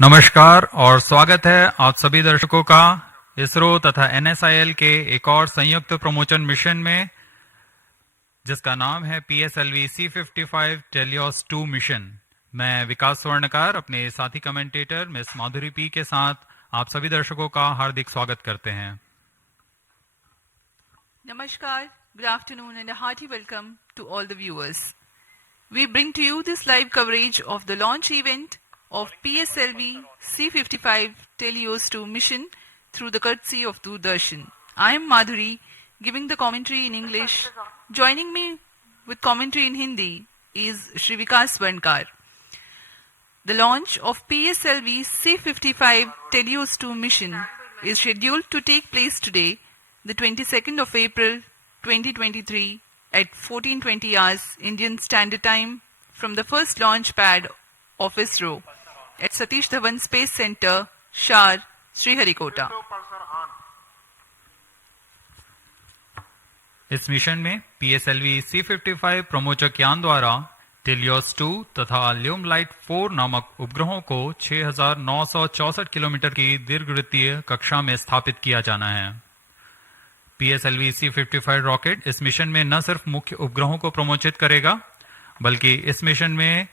नमस्कार और स्वागत है आप सभी दर्शकों का इसरो तथा एनएसआईएल के एक और संयुक्त प्रमोशन मिशन में, जिसका नाम है PSLV C55 TeLEOS 2 मिशन। मैं विकास स्वर्णकार अपने साथी कमेंटेटर मिस माधुरी पी के साथ आप सभी दर्शकों का हार्दिक स्वागत करते हैं। Namaskar, good afternoon and a hearty welcome to all the viewers. We bring to you this live coverage of the launch event of PSLV C55 TeLEOS 2 mission through the courtesy of Doordarshan. I am Madhuri, giving the commentary in English. Joining me with commentary in Hindi is Shri Vikas Swarnkar. The launch of PSLV C55 TeLEOS 2 mission is scheduled to take place today, the 22nd of April 2023 at 14:20 hours Indian Standard Time from the first launch pad of ISRO at Satish Dhawan Space Center, Shar, Sriharikota. इस mission में PSLV C55 प्रमोचक यान द्वारा TeLEOS 2 तथा ल्यूमलाइट 4 नामक उपग्रहों को 6,964 kilometre की दीर्घवृत्तीय कक्षा में स्थापित किया जाना है। PSLV C55 रॉकेट इस मिशन में न सिर्फ मुख्य उपग्रहों को प्रमोचित करेगा, बल्कि इस मिशन में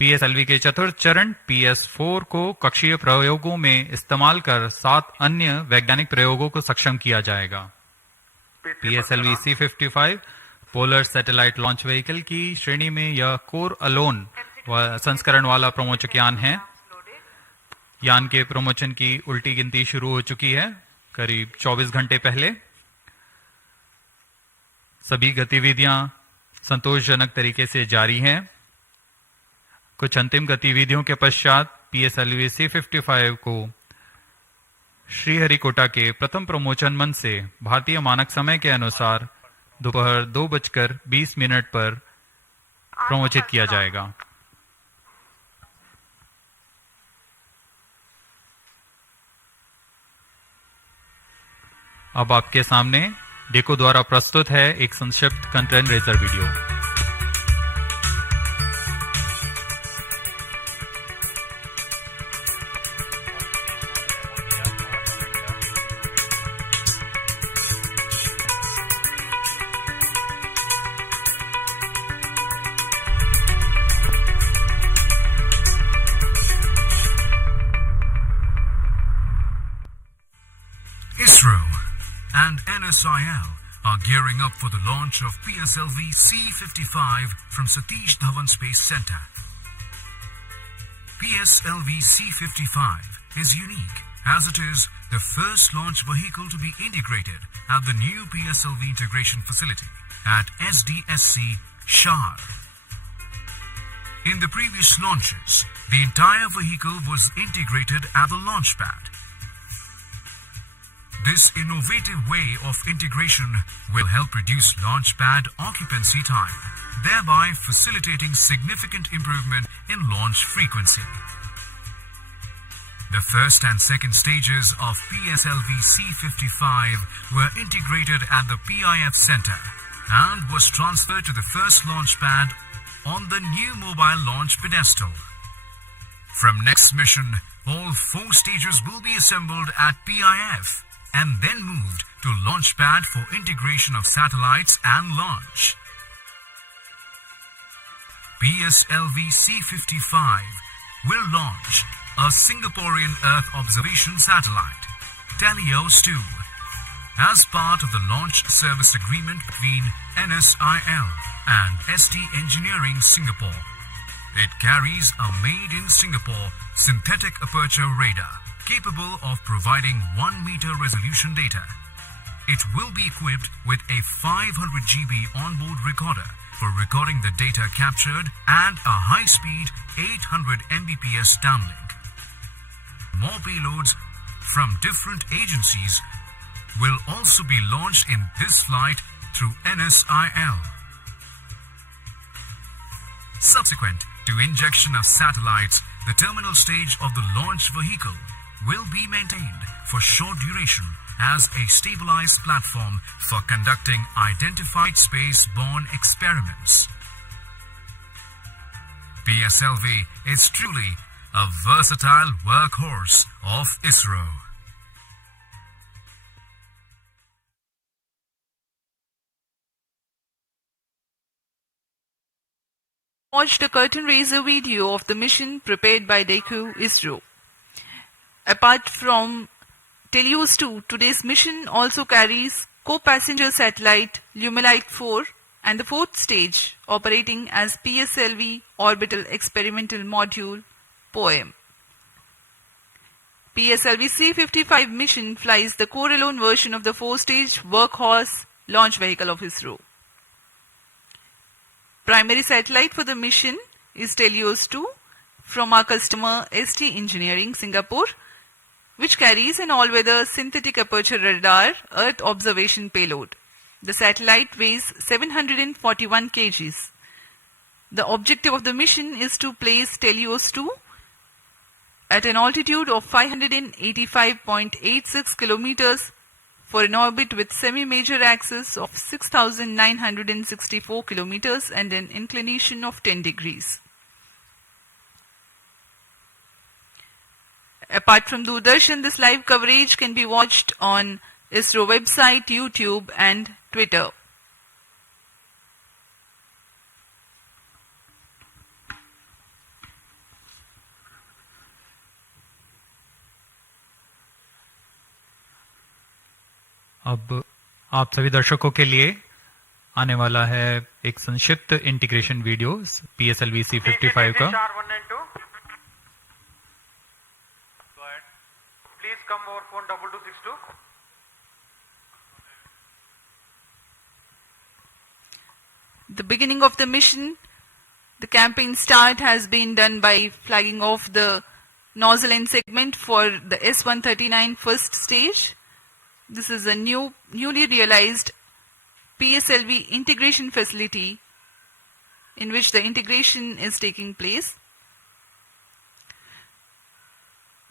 PSLV के चतुर्थ चरण PS4 को कक्षीय प्रयोगों में इस्तेमाल कर 7 अन्य वैज्ञानिक प्रयोगों को सक्षम किया जाएगा। PSLV C55 polar satellite launch vehicle की श्रेणी में यह कोर अलोन संस्करण वाला प्रमोचक यान है। यान के प्रमोशन की उल्टी गिनती शुरू हो चुकी है करीब 24 घंटे पहले। सभी गतिविधियां संतोषजनक तरीके से जारी हैं। कुछ अंतिम गतिविधियों के पश्चात PSLV C55 को श्रीहरिकोटा के प्रथम प्रमोशन मंच से भारतीय मानक समय के अनुसार दोपहर 2:20 पर प्रमोचित किया जाएगा। अब आपके सामने डेको द्वारा प्रस्तुत है एक संक्षिप्त content razor video. ISRO and NSIL are gearing up for the launch of PSLV C55 from Satish Dhawan Space Center. PSLV C55 is unique as it is the first launch vehicle to be integrated at the new PSLV integration facility at SDSC Shar. In the previous launches, the entire vehicle was integrated at the launch pad. This innovative way of integration will help reduce launch pad occupancy time, thereby facilitating significant improvement in launch frequency. The first and second stages of PSLV C55 were integrated at the PIF Center and was transferred to the first launch pad on the new mobile launch pedestal. From next mission, all 4 stages will be assembled at PIF and then moved to launch pad for integration of satellites and launch. PSLV C55 will launch a Singaporean Earth observation satellite, TeLEOS 2, as part of the launch service agreement between NSIL and ST Engineering Singapore. It carries a made-in-Singapore synthetic aperture radar capable of providing 1-meter resolution data. It will be equipped with a 500 GB onboard recorder for recording the data captured and a high-speed 800 Mbps downlink. More payloads from different agencies will also be launched in this flight through NSIL. Subsequent to injection of satellites, the terminal stage of the launch vehicle will be maintained for short duration as a stabilized platform for conducting identified space-borne experiments. PSLV is truly a versatile workhorse of ISRO. Watched a curtain raiser video of the mission prepared by DECU ISRO. Apart from TeLEOS 2, today's mission also carries co-passenger satellite LUMILITE 4 and the fourth stage operating as PSLV Orbital Experimental Module POEM. PSLV C55 mission flies the core-alone version of the four-stage workhorse launch vehicle of ISRO. Primary satellite for the mission is TeLEOS 2 from our customer ST Engineering, Singapore, which carries an all-weather synthetic aperture radar Earth observation payload. The satellite weighs 741 kgs. The objective of the mission is to place TeLEOS 2 at an altitude of 585.86 kilometers for an orbit with semi-major axis of 6,964 kilometers and an inclination of 10 degrees. Apart from Doordarshan, this live coverage can be watched on ISRO website, YouTube and Twitter. अब आप सभी दर्शकों के लिए आने वाला है एक संक्षिप्त इंटीग्रेशन वीडियो PSLV C55 का। Please come over phone 2262. The beginning of the mission, the campaign start has been done by flagging off the nozzle end segment for the S139 first stage. This is a newly realized PSLV integration facility in which the integration is taking place.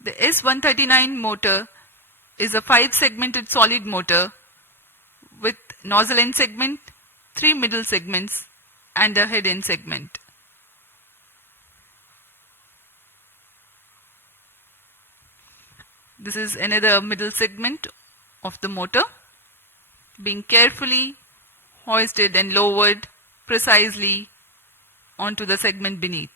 The S139 motor is a 5-segmented solid motor with nozzle end segment, 3 middle segments and a head end segment. This is another middle segment of the motor being carefully hoisted and lowered precisely onto the segment beneath.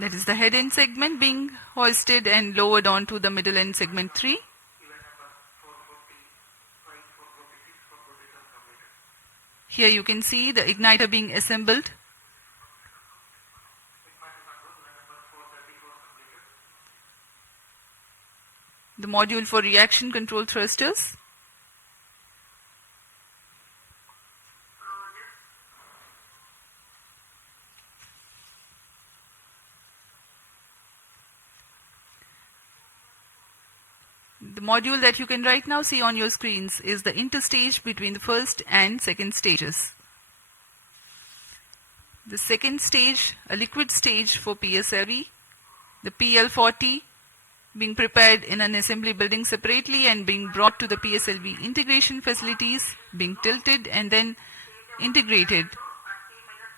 That is the head end segment being hoisted and lowered onto the middle end segment 3. Here you can see the igniter being assembled. The module for reaction control thrusters. The module that you can right now see on your screens is the interstage between the first and second stages. The second stage, a liquid stage for PSLV, the PL40 being prepared in an assembly building separately and being brought to the PSLV integration facilities, being tilted and then integrated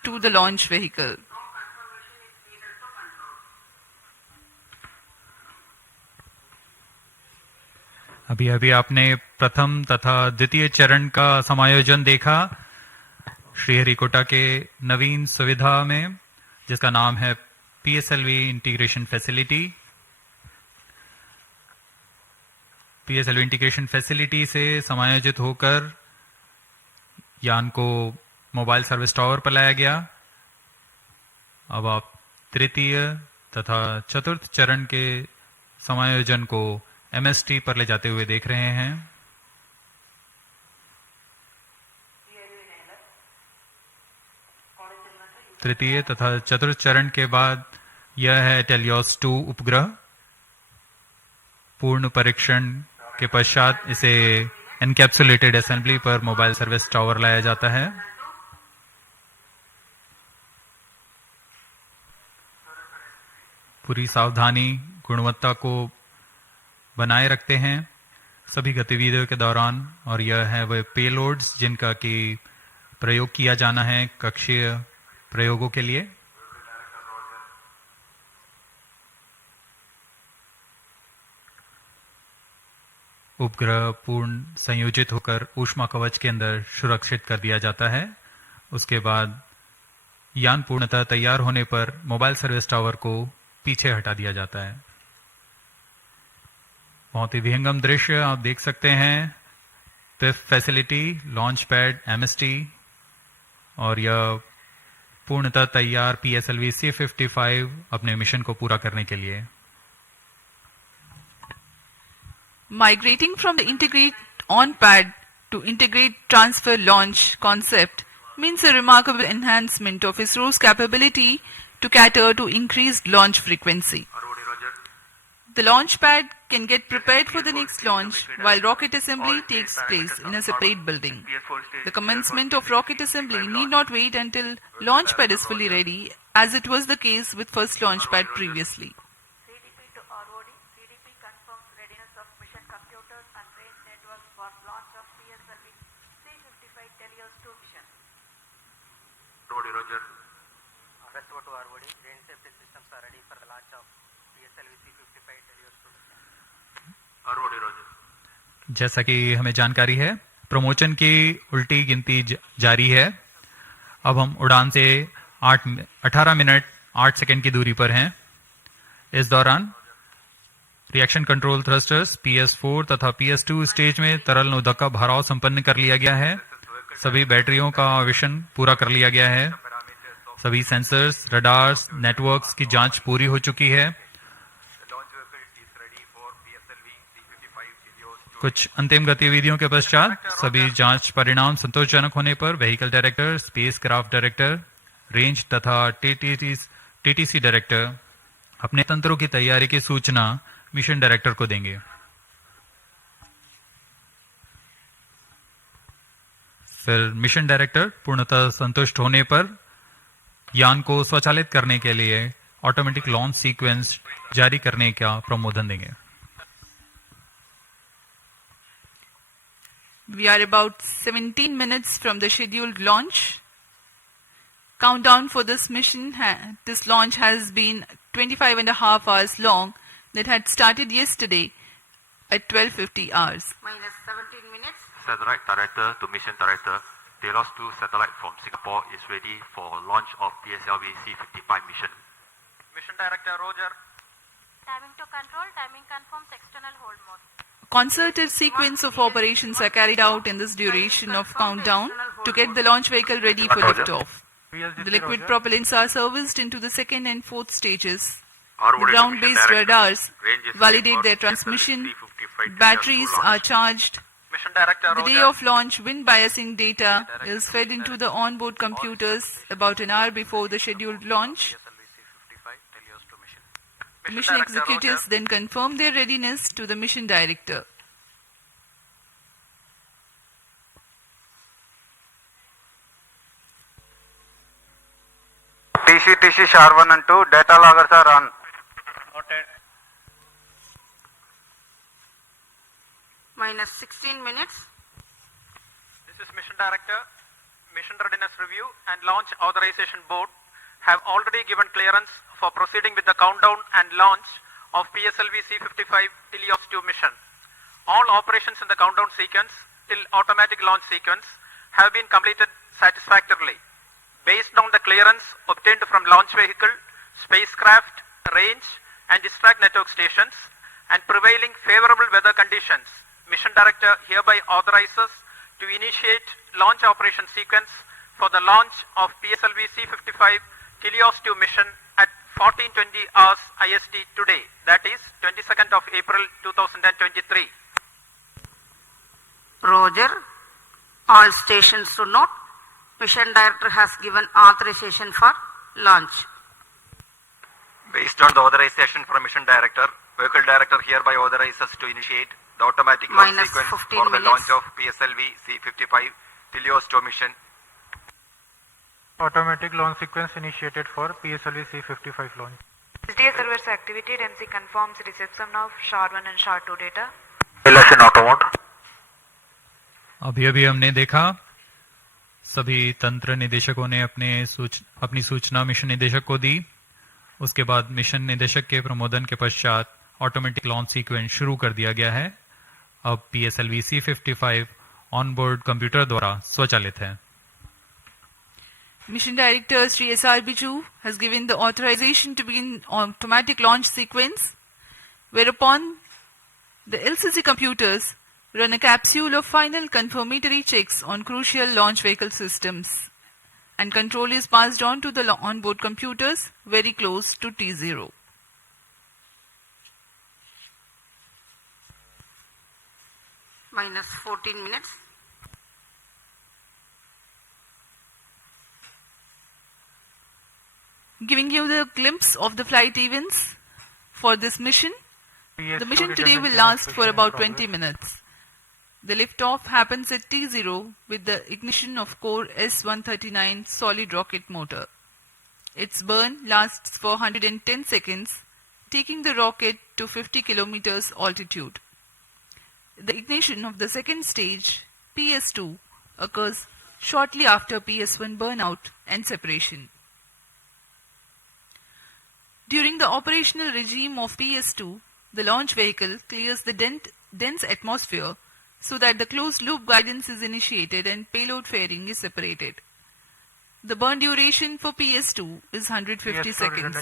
to the launch vehicle. अभी अभी आपने प्रथम तथा द्वितीय चरण का समायोजन देखा श्रीहरिकोटा के नवीन सुविधा में, जिसका नाम है PSLV integration facility. PSLV integration facility से समायोजित होकर यान को मोबाइल सर्विस टावर पर लाया गया। अब आप तृतीय तथा चतुर्थ चरण के समायोजन को MST पर ले जाते हुए देख रहे हैं। तृतीय तथा चतुर्थ चरण के बाद यह है TeLEOS 2 उपग्रह। पूर्ण परीक्षण के पश्चात इसे एनकैप्सुलेटेड असेंबली पर मोबाइल सर्विस टावर लाया जाता है। पूरी सावधानी गुणवत्ता को बनाए रखते हैं सभी गतिविधियों के दौरान, और यह है वह पेलोड्स जिनका कि प्रयोग किया जाना है कक्षीय प्रयोगों के लिए। उपग्रह पूर्ण संयोजित होकर ऊष्मा कवच के अंदर सुरक्षित कर दिया जाता है। उसके बाद यान पूर्णतः तैयार होने पर मोबाइल सर्विस टावर को पीछे हटा दिया जाता है। बहुत ही विहंगम दृश्य आप देख सकते हैं। PIFF facility, launch pad, MST, और यह पूर्णतः तैयार PSLV C55 अपने मिशन को पूरा करने के लिए। Migrating from the integrate on pad to integrate transfer launch concept means a remarkable enhancement of ISRO's capability to cater to increased launch frequency. The launch pad can get prepared for the next launch while rocket assembly takes place in a separate building. The commencement of rocket assembly need not wait until launch pad is fully ready, as it was the case with first launch pad previously. CDP to ROD. CDP confirms readiness of mission computers and range networks for launch of PSLV C55 TeLEOS 2 mission. Roger. Resto to ROD. Range safety systems are ready for the launch of PSLV C55 TeLEOS 2 mission. Roger. जैसा कि हमें जानकारी है, promotion की उल्टी गिनती जारी है। अब हम उड़ान से 18 मिनट 8 सेकंड की दूरी पर हैं। इस दौरान रिएक्शन कंट्रोल थ्रस्टर्स PS4 तथा PS2 स्टेज में तरल नोदक का भराव संपन्न कर लिया गया है। सभी बैटरियों का आवेशन पूरा कर लिया गया है। सभी सेंसर्स, रडार्स, नेटवर्क्स की जांच पूरी हो चुकी है। कुछ अंतिम गतिविधियों के पश्चात सभी जांच परिणाम संतोषजनक होने पर vehicle director, space craft director, range तथा TTC डायरेक्टर अपने तंत्रों की तैयारी की सूचना मिशन डायरेक्टर को देंगे। फिर मिशन डायरेक्टर पूर्णतः संतुष्ट होने पर यान को स्वचालित करने के लिए ऑटोमेटिक लॉन्च सीक्वेंस जारी करने का प्रमोदन देंगे। We are about 17 minutes from the scheduled launch. Countdown for this mission, this launch has been 25 and a half hours long, that had started yesterday at 12:50 hours. Minus 17 minutes. Satellite Director to Mission Director, TeLEOS 2 satellite from Singapore is ready for launch of PSLV C55 mission. Mission Director, Roger. Timing to control. Timing confirms external hold mode. Concerted sequence of operations are carried out in this duration of countdown to get the launch vehicle ready for liftoff. The liquid propellants are serviced into the second and fourth stages. The ground-based radars validate their transmission. Batteries are charged. Mission Director, The day of launch, wind biasing data is fed into the onboard computers about an hour before the scheduled launch. The mission executives then confirm their readiness to the mission director. TC SHAR 1 and 2 data loggers are on. Noted. Minus 16 minutes. This is Mission Director. Mission Readiness Review and Launch Authorization Board have already given clearance for proceeding with the countdown and launch of PSLV C55 TeLEOS 2 mission. All operations in the countdown sequence till automatic launch sequence have been completed satisfactorily. Based on the clearance obtained from launch vehicle, spacecraft, range and distract network stations and prevailing favorable weather conditions, Mission Director hereby authorizes to initiate launch operation sequence for the launch of PSLV C55 TeLEOS 2 mission at 14:20 hours IST today, that is 22nd of April 2023. Roger. All stations to note. Mission Director has given authorization for launch. Based on the authorization from Mission Director, Vehicle Director hereby authorizes to initiate the automatic launch Minus sequence 15 for the minutes. launch of PSLV C55 TeLEOS 2 mission. Automatic launch sequence initiated for PSLV C55 launch. SDA servers activated. MC confirms reception of SHA-1 and SHA-2 data. अभी अभी हमने देखा सभी तंत्र निदेशकों ने अपनी सूचना मिशन निदेशक को दी। उसके बाद मिशन निदेशक के प्रमोदन के पश्चात ऑटोमेटिक लॉन्च सीक्वेंस शुरू कर दिया गया है। अब PSLV C55 ऑनबोर्ड कंप्यूटर द्वारा स्वचालित है। Mission Director Sri S.R. Biju has given the authorization to begin automatic launch sequence, whereupon the LCC computers run a capsule of final confirmatory checks on crucial launch vehicle systems, and control is passed on to the onboard computers very close to T0. Minus 14 minutes. Giving you the glimpse of the flight events for this mission. The mission today will last for about 20 minutes. The liftoff happens at T0 with the ignition of core S139 solid rocket motor. Its burn lasts for 110 seconds, taking the rocket to 50 kilometers altitude. The ignition of the second stage, PS2, occurs shortly after PS1 burnout and separation. During the operational regime of PS2, the launch vehicle clears the dense atmosphere so that the closed-loop guidance is initiated and payload fairing is separated. The burn duration for PS2 is 150 seconds.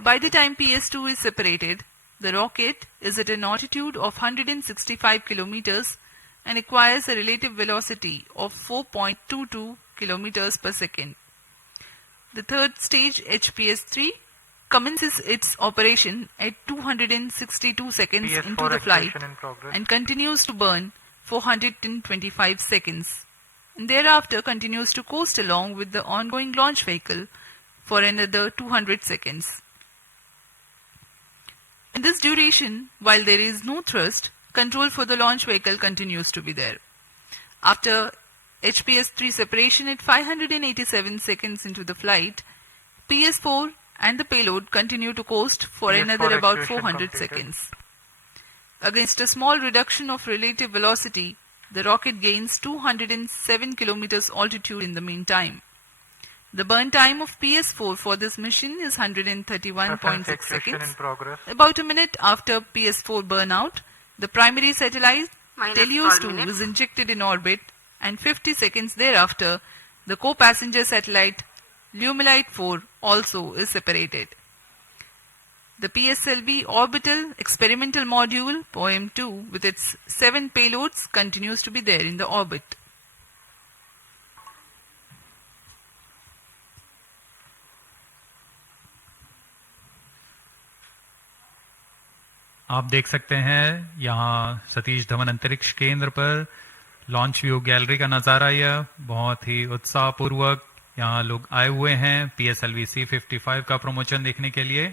By the time PS2 is separated, the rocket is at an altitude of 165 kilometers and acquires a relative velocity of 4.22 kilometers per second. The third stage, HPS-3, commences its operation at 262 seconds into the flight and continues to burn for 125 seconds. And thereafter continues to coast along with the ongoing launch vehicle for another 200 seconds. In this duration, while there is no thrust, control for the launch vehicle continues to be there. After HPS-3 separation at 587 seconds into the flight, PS4 and the payload continue to coast for another about 400 seconds. Against a small reduction of relative velocity, the rocket gains 207 kilometers altitude in the meantime. The burn time of PS4 for this mission is 131.6 seconds. About a minute after PS4 burnout, the primary satellite TeLEOS 2 is injected in orbit, and 50 seconds thereafter, the co-passenger satellite Lumilite 4 also is separated. The PSLV orbital experimental module POEM-2 with its 7 payloads continues to be there in the orbit. आप देख सकते हैं यहाँ सतीश धवन अंतरिक्ष केंद्र पर launch view gallery का नजारा। यह बहुत ही उत्साहपूर्वक यहाँ लोग आए हुए हैं PSLV C55 का प्रमोशन देखने के लिए।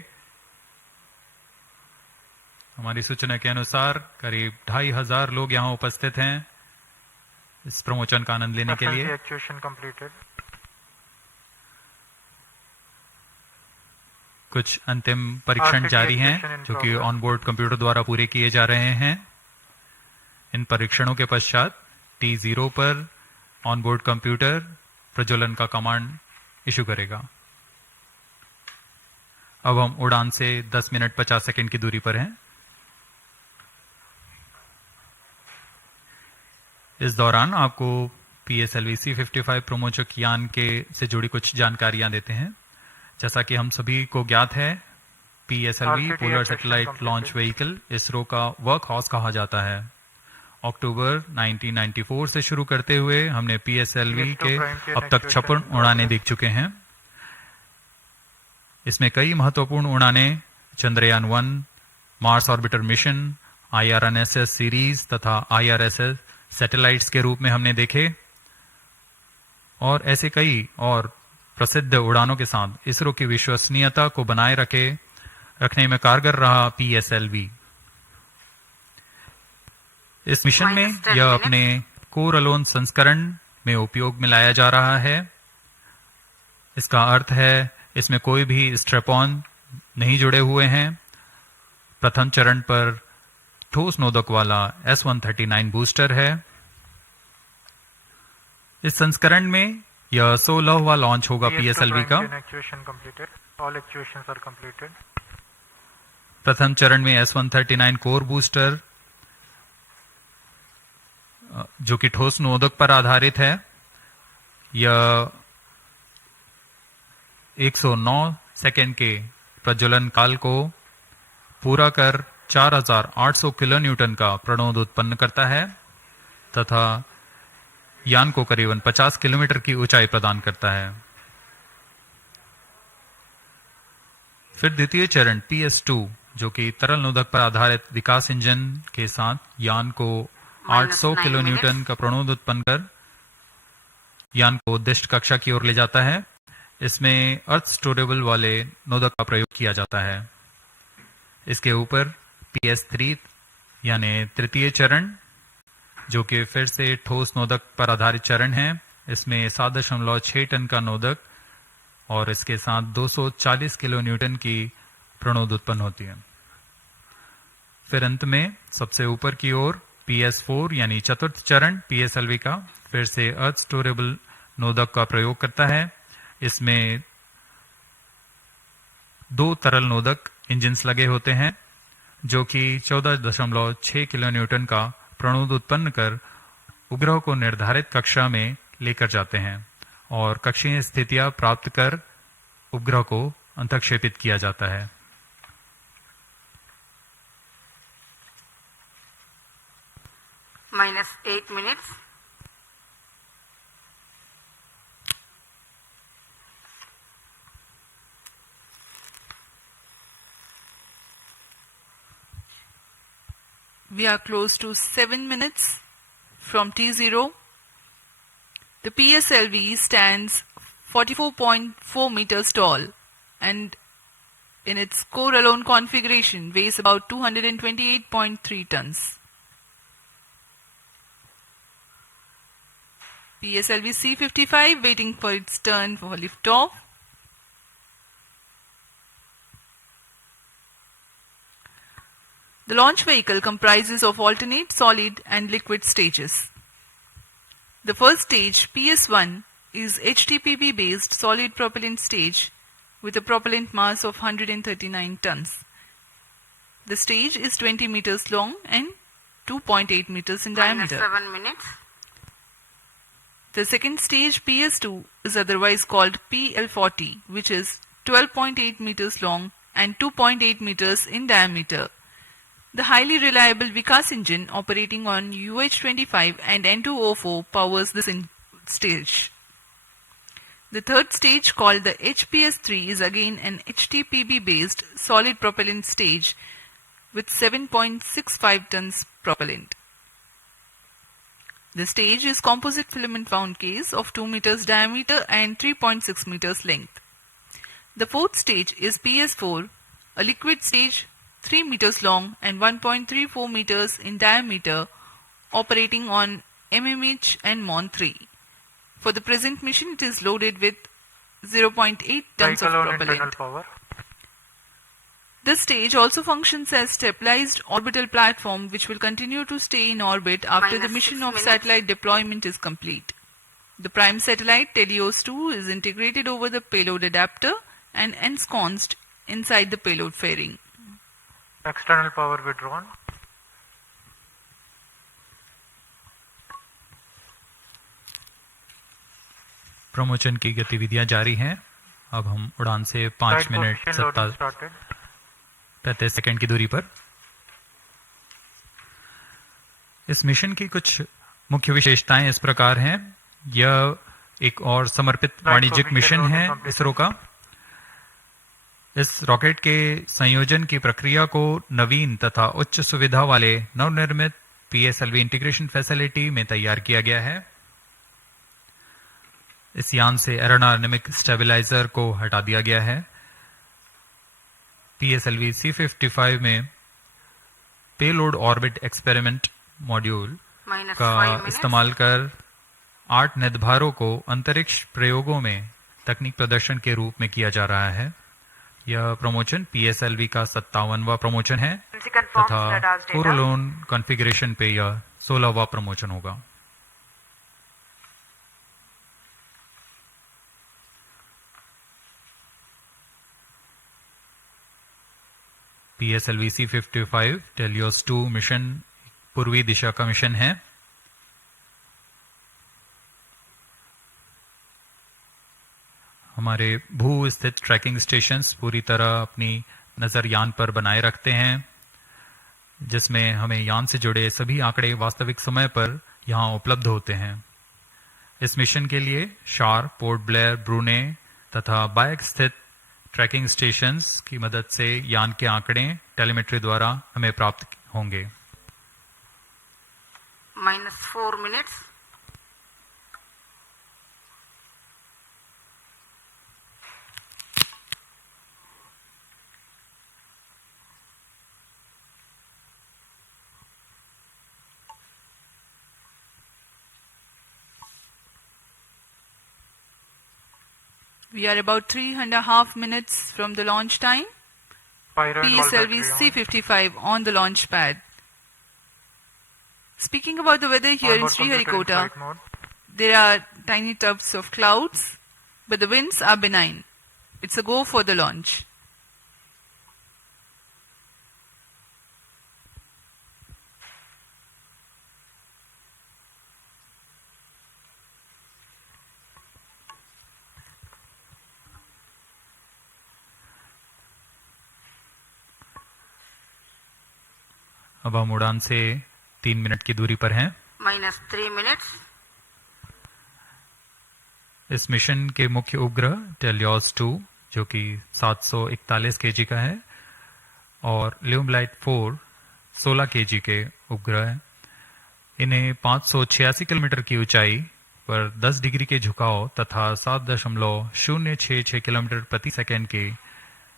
हमारी सूचना के अनुसार करीब 2500 लोग यहाँ उपस्थित हैं इस प्रमोशन का आनंद लेने के लिए। कुछ अंतिम परीक्षण जारी हैं जो कि ऑनबोर्ड कंप्यूटर द्वारा पूरे किए जा रहे हैं। इन परीक्षणों के पश्चात T0 पर ऑनबोर्ड कंप्यूटर प्रज्वलन का कमांड इशू करेगा। अब हम उड़ान से 10 मिनट 50 सेकंड की दूरी पर हैं। इस दौरान आपको PSLV C55 प्रमोचक यान के से जुड़ी कुछ जानकारियां देते हैं। जैसा कि हम सभी को ज्ञात है, PSLV polar satellite launch vehicle ISRO का वर्क हाउस कहा जाता है। अक्टूबर 1994 से शुरू करते हुए हमने PSLV के अब तक 56 उड़ानें देख चुके हैं। इसमें कई महत्वपूर्ण उड़ानें Chandrayaan 1, Mars orbiter mission, IRNSS series तथा IRSS सैटेलाइट्स के रूप में हमने देखे और ऐसे कई और प्रसिद्ध उड़ानों के साथ इसरो की विश्वसनीयता को बनाए रखने में कारगर रहा PSLV। इस मिशन में यह अपने कोर अलोन संस्करण में उपयोग में लाया जा रहा है। इसका अर्थ है इसमें कोई भी स्ट्रैप ऑन नहीं जुड़े हुए हैं। प्रथम चरण पर ठोस नोदक वाला S139 बूस्टर है। इस संस्करण में यह 16वां लॉन्च होगा PSLV का। प्रथम चरण में S139 कोर बूस्टर जो कि ठोस नोदक पर आधारित है, यह 109 सेकेंड के प्रज्वलन काल को पूरा कर 4800 किलो न्यूटन का प्रणोद उत्पन्न करता है तथा यान को करीबन 50 किलोमीटर की ऊंचाई प्रदान करता है। फिर द्वितीय चरण PS2 जो कि तरल नोदक पर आधारित विकास इंजन के साथ यान को 800 किलो न्यूटन का प्रणोद उत्पन्न कर यान को उद्दिष्ट कक्षा की ओर ले जाता है। इसमें अर्थ स्टोरेबल वाले नोदक का प्रयोग किया जाता है। इसके ऊपर PS3 यानी तृतीय चरण जो कि फिर से ठोस नोदक पर आधारित चरण है। इसमें 7.6 टन का नोदक और इसके साथ 240 किलो न्यूटन की प्रणोद उत्पन्न होती है। फिर अंत में सबसे ऊपर की ओर PS4 यानी चतुर्थ चरण PSLV का फिर से अर्थ स्टोरेबल नोदक का प्रयोग करता है। इसमें 2 तरल नोदक इंजिन्स लगे होते हैं जो कि 14.6 किलो न्यूटन का प्रणोद उत्पन्न कर उपग्रह को निर्धारित कक्षा में लेकर जाते हैं और कक्षीय स्थितियां प्राप्त कर उपग्रह को अंतक्षेपित किया जाता है। -8 minutes. We are close to 7 minutes from T0. The PSLV stands 44.4 meters tall and in its core alone configuration weighs about 228.3 tons. PSLV C55 waiting for its turn for liftoff. The launch vehicle comprises of alternate, solid and liquid stages. The first stage, PS1, is HTPB based solid propellant stage with a propellant mass of 139 tons. The stage is 20 meters long and 2.8 meters in diameter. -7 minutes. The second stage, PS2, is otherwise called PL40, which is 12.8 meters long and 2.8 meters in diameter. The highly reliable Vikas engine operating on UH-25 and N2O4 powers this stage. The third stage, called the HPS3, is again an HTPB based solid propellant stage with 7.65 tons propellant. The stage is composite filament wound case of 2 meters diameter and 3.6 meters length. The fourth stage is PS4, a liquid stage 3 meters long and 1.34 meters in diameter, operating on MMH and MON3. For the present mission, it is loaded with 0.8 tons of propellant. This stage also functions as stabilized orbital platform which will continue to stay in orbit after the mission of satellite deployment is complete. The prime satellite TeLEOS 2 is integrated over the payload adapter and ensconced inside the payload fairing. External power withdrawn. Promotion की गतिविधियां जारी हैं। अब हम उड़ान से 5 minute 35 second की दूरी पर। इस मिशन की कुछ मुख्य विशेषताएं इस प्रकार हैं। यह एक और समर्पित वाणिज्यिक मिशन है इसरो का। इस रॉकेट के संयोजन की प्रक्रिया को नवीन तथा उच्च सुविधा वाले नवनिर्मित PSLV इंटीग्रेशन फैसिलिटी में तैयार किया गया है। इस यान से एरोडायनेमिक स्टेबलाइजर को हटा दिया गया है। PSLV C55 में पेलोड ऑर्बिट एक्सपेरिमेंट मॉड्यूल का इस्तेमाल कर 8 निर्धारों को अंतरिक्ष प्रयोगों में तकनीक प्रदर्शन के रूप में किया जा रहा है। यह प्रमोशन PSLV का 57वां प्रमोशन है PSLV confirms तथा radar's data. कोरोलोन कॉन्फ़िगरेशन पे यह 16वां प्रमोशन होगा। PSLV C55 TeLEOS 2 मिशन पूर्वी दिशा का मिशन है। हमारे भू स्थित ट्रैकिंग स्टेशंस पूरी तरह अपनी नज़र यान पर बनाए रखते हैं, जिसमें हमें यान से जुड़े सभी आंकड़े वास्तविक समय पर यहां उपलब्ध होते हैं। इस मिशन के लिए शार, पोर्ट ब्लेयर, ब्रूने तथा बायक स्थित ट्रैकिंग स्टेशंस की मदद से यान के आंकड़े टेलीमेट्री द्वारा हमें प्राप्त होंगे। -4 minutes. We are about 3.5 minutes from the launch time. Pyro and wall PSLV battery on. C55 on the launch pad. Speaking about the weather here in Onboard computer in Sriharikota, flight mode. there are tiny tufts of clouds, but the winds are benign. It's a go for the launch. अब हम उड़ान से 3 minute की दूरी पर हैं। -3 minutes. इस mission के मुख्य उपग्रह टेलियोस 2 जो कि 741 kg का है और ल्यूमलाइट 4 16 kg के उपग्रह हैं। इन्हें 586 किलोमीटर की ऊंचाई पर 10 डिग्री के झुकाव तथा 7.066 किलोमीटर प्रति सेकंड के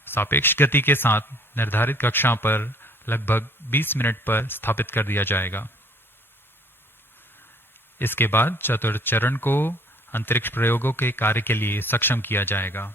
सापेक्ष गति के साथ निर्धारित कक्षा पर लगभग 20 मिनट पर स्थापित कर दिया जाएगा। इसके बाद चतुर्थ चरण को अंतरिक्ष प्रयोगों के कार्य के लिए सक्षम किया जाएगा।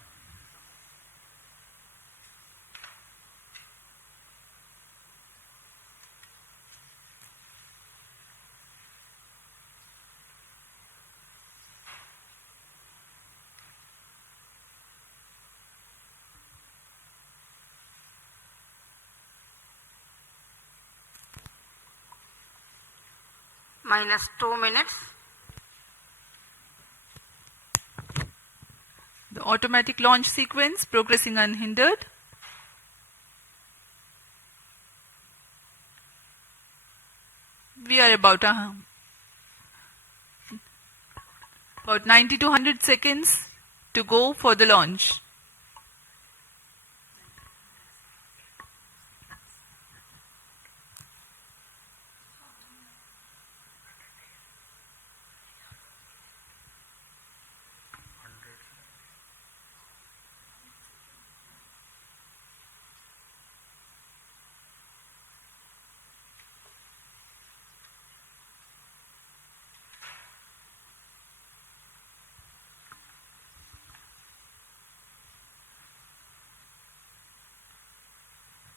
-2 minutes. The automatic launch sequence progressing unhindered. We are about 90 to 100 seconds to go for the launch.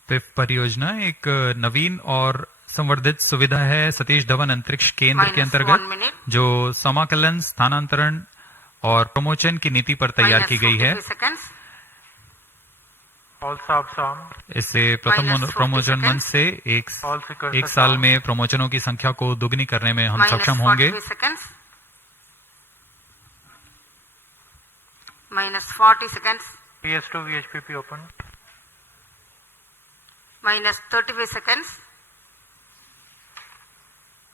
PIFF परियोजना एक नवीन और संवर्धित सुविधा है सतीश धवन अंतरिक्ष केंद्र के -1 अंतर्गत minute. जो समाकलन, स्थानांतरण और प्रमोशन की नीति पर तैयार की गई है। -43 seconds. All subs on. इससे प्रथम -40 प्रमोशन मंच seconds. से All seekers एक are साल on. में प्रमोशनों की संख्या को दुगनी करने में हम सक्षम होंगे। -43 seconds. -40 seconds. PS2 VHPP open. -35 seconds.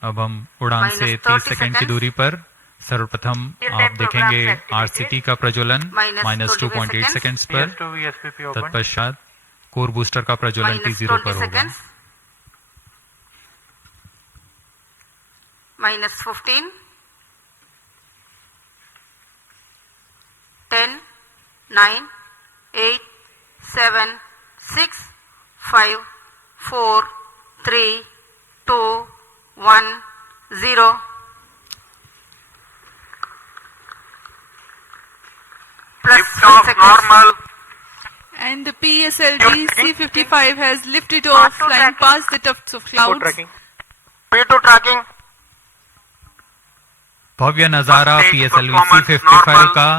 अब हम उड़ान से 30 -30 सेकंड की seconds. दूरी पर सर्वप्रथम आप देखेंगे RCT का प्रज्वलन -2.8 सेकंड्स पर। PS2 VSPP open. तत्पश्चात कोर बूस्टर का प्रज्वलन T0 -20 पर होगा। seconds. -15. 10, 9, 8, 7, 6, 5, 4, 3, 2, 1, 0. Plus 1 seconds. And the PSLV C55 has lifted off, flying past the tufts of clouds. P2 tracking. भव्य नजारा PSLV C55 का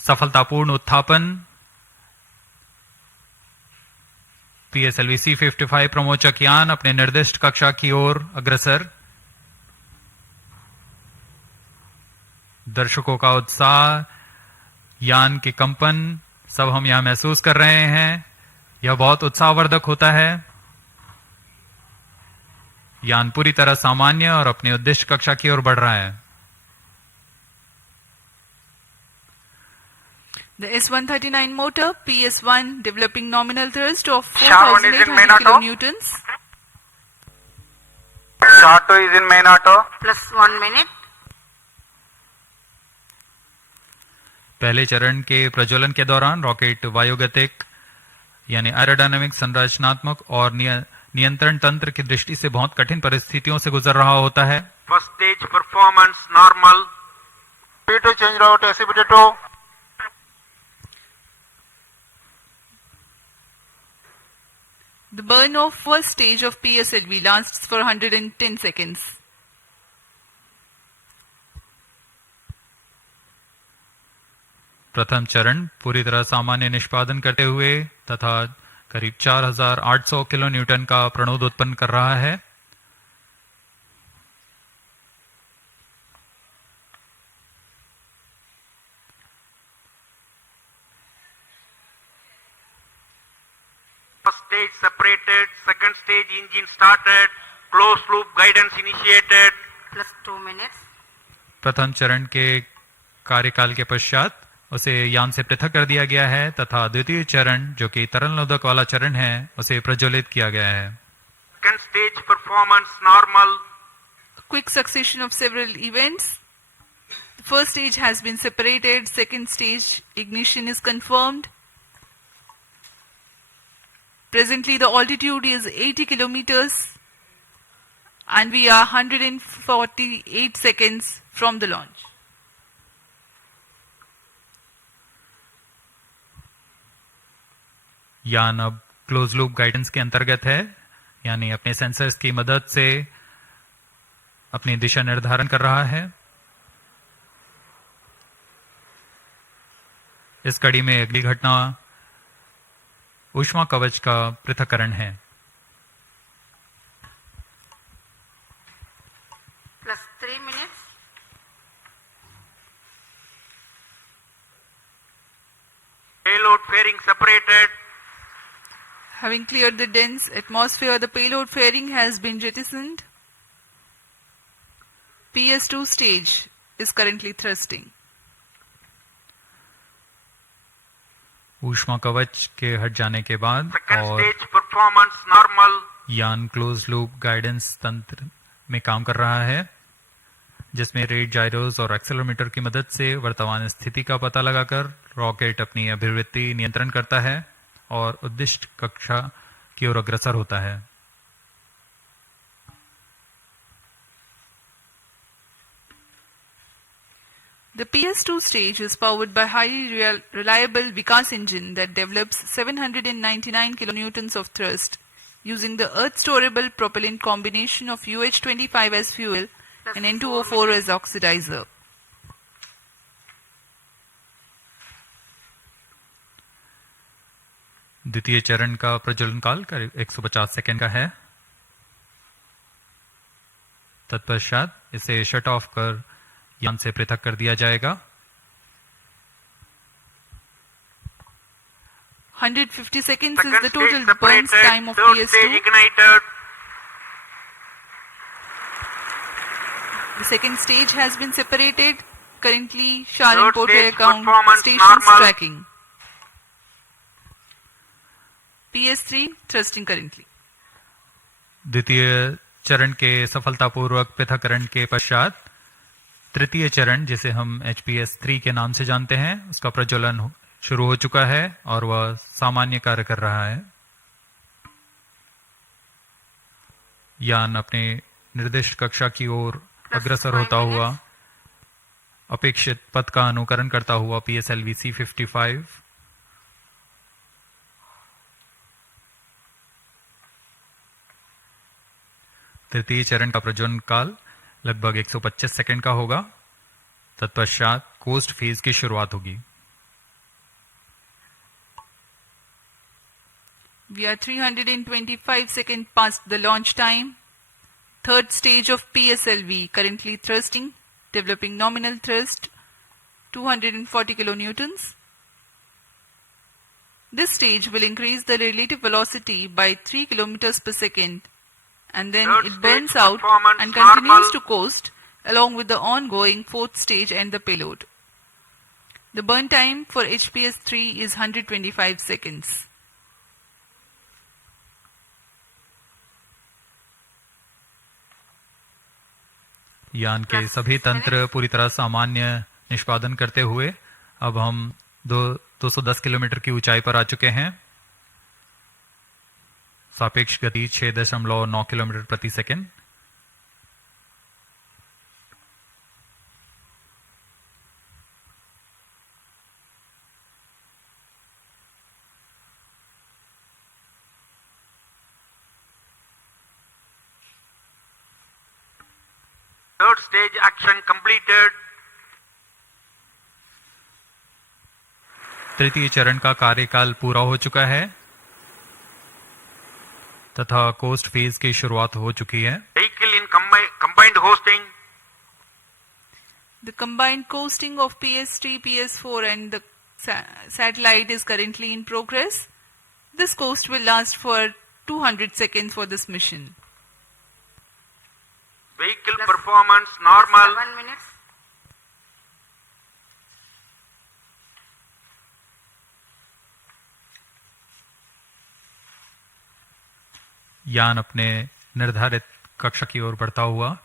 सफलतापूर्ण उत्थापन। PSLV C55 प्रमोचक यान अपने निर्दिष्ट कक्षा की ओर अग्रसर। दर्शकों का उत्साह, यान के कंपन सब हम यहां महसूस कर रहे हैं। यह बहुत उत्साहवर्धक होता है। यान पूरी तरह सामान्य और अपनी उद्देश्य कक्षा की ओर बढ़ रहा है। The S139 motor PS1 developing nominal thrust of Sharp 1 is in main 4,800 auto. kilonewtons. Short 2 is in main auto. plus 1 minute. पहले चरण के प्रज्वलन के दौरान रॉकेट वायुगतिक यानी एरोडायनामिक, संरचनात्मक और नियंत्रण तंत्र की दृष्टि से बहुत कठिन परिस्थितियों से गुजर रहा होता है। First stage performance normal. P2 change route SCPT2. The burn of first stage of PSLV lasts for 110 seconds. प्रथम चरण पूरी तरह सामान्य निष्पादन करते हुए तथा करीब 4800 किलो न्यूटन का प्रणोद उत्पन्न कर रहा है। First stage separated, second stage engine started, closed loop guidance initiated. plus 2 minutes. प्रथम चरण के कार्यकाल के पश्चात उसे यान से पृथक कर दिया गया है तथा द्वितीय चरण जो कि तरल नोदक वाला चरण है उसे प्रज्वलित किया गया है। Second stage performance normal. Quick succession of several events. The first stage has been separated, second stage ignition is confirmed. Presently the altitude is 80 kilometers and we are 148 seconds from the launch. यान अब close loop guidance के अंतर्गत है, यानी अपने sensors की मदद से अपनी दिशा निर्धारण कर रहा है। इस कड़ी में अगली घटना ऊष्मा कवच का पृथक्करण है। plus 3 minutes. Payload fairing separated. Having cleared the dense atmosphere, the payload fairing has been jettisoned. PS2 stage is currently thrusting. ऊष्मा कवच के हट जाने के बाद Second और stage performance normal. यान क्लोज लूप गाइडेंस तंत्र में काम कर रहा है, जिसमें रेट जायरोस और एक्सेलेरोमीटर की मदद से वर्तमान स्थिति का पता लगाकर रॉकेट अपनी अभिवृत्ति नियंत्रण करता है और उद्दिष्ट कक्षा की ओर अग्रसर होता है। The PS2 stage is powered by highly reliable Vikas engine that develops 799 kilonewtons of thrust using the earth-storable propellant combination of UH25 as fuel and N2O4 as oxidizer. द्वितीय चरण का प्रज्वलन काल करीब 150 सेकेंड का है। तत्पश्चात इसे शट ऑफ कर यान से पृथक कर दिया जाएगा। 150 seconds is Second the stage total burn separated. time of Third PS2. stage ignited. The second stage has been separated. Currently, Shah Third and Porter stage account performance stations normal. tracking. PS3 thrusting currently. द्वितीय चरण के सफलतापूर्वक पृथक्करण के पश्चात तृतीय चरण, जिसे हम HPS3 के नाम से जानते हैं, उसका प्रज्वलन शुरू हो चुका है और वह सामान्य कार्य कर रहा है। यान अपने निर्दिष्ट कक्षा की ओर अग्रसर होता हुआ अपेक्षित पथ का अनुकरण करता हुआ PSLV C55 तृतीय चरण का प्रज्वलन काल लगभग 125 सेकंड का होगा। तत्पश्चात कोस्ट फेज की शुरुआत होगी। We are 325 seconds past the launch time. Third stage of PSLV, currently thrusting, developing nominal thrust 240 kilonewtons. This stage will increase the relative velocity by 3 kilometers per second, and then Third it burns stage out performance and continues normal. to coast along with the ongoing fourth stage and the payload. The burn time for HPS-3 is 125 seconds. यान के सभी तंत्र पूरी तरह सामान्य निष्पादन करते हुए अब हम 210 किलोमीटर की ऊंचाई पर आ चुके हैं। सापेक्ष गति 6.9 किलोमीटर प्रति second. Third stage action completed. तृतीय चरण का कार्यकाल पूरा हो चुका है तथा कोस्ट फेज की शुरुआत हो चुकी है। Vehicle in combined hosting. The combined coasting of PS3, PS4 and the satellite is currently in progress. This coast will last for 200 seconds for this mission. Vehicle performance normal. 7 minutes. यान अपने निर्धारित कक्षा की ओर बढ़ता हुआ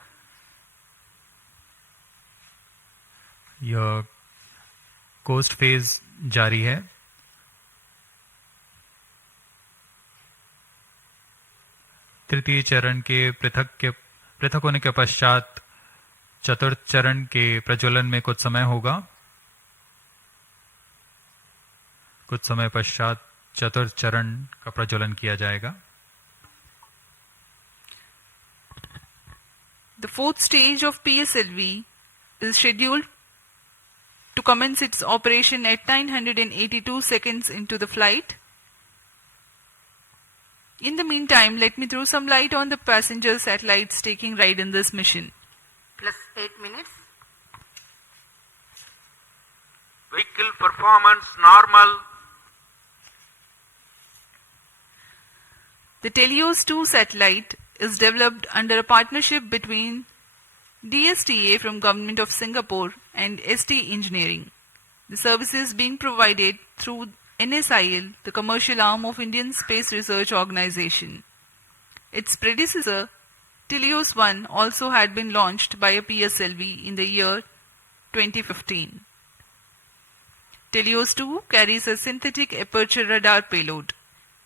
यह कोस्ट फेज जारी है। तृतीय चरण के पृथक होने के पश्चात चतुर्थ चरण के प्रज्वलन में कुछ समय होगा। कुछ समय पश्चात चतुर्थ चरण का प्रज्वलन किया जाएगा। The fourth stage of PSLV is scheduled to commence its operation at 982 seconds into the flight. In the meantime, let me throw some light on the passenger satellites taking ride in this mission. Plus 8 minutes. Vehicle performance normal. The TeLEOS 2 satellite is developed under a partnership between DSTA from Government of Singapore and ST Engineering. The services being provided through NSIL, the commercial arm of Indian Space Research Organization. Its predecessor, TeLEOS 1, also had been launched by a PSLV in the year 2015. TeLEOS 2 carries a synthetic aperture radar payload.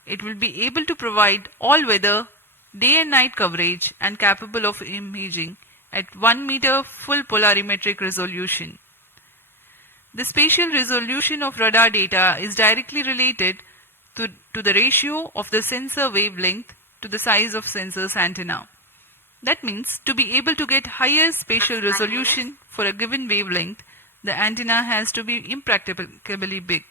It will be able to provide all-weather, day and night coverage and capable of imaging at 1 meter full polarimetric resolution. The spatial resolution of radar data is directly related to the ratio of the sensor wavelength to the size of sensor's antenna. That means to be able to get higher spatial resolution for a given wavelength, the antenna has to be impracticably big.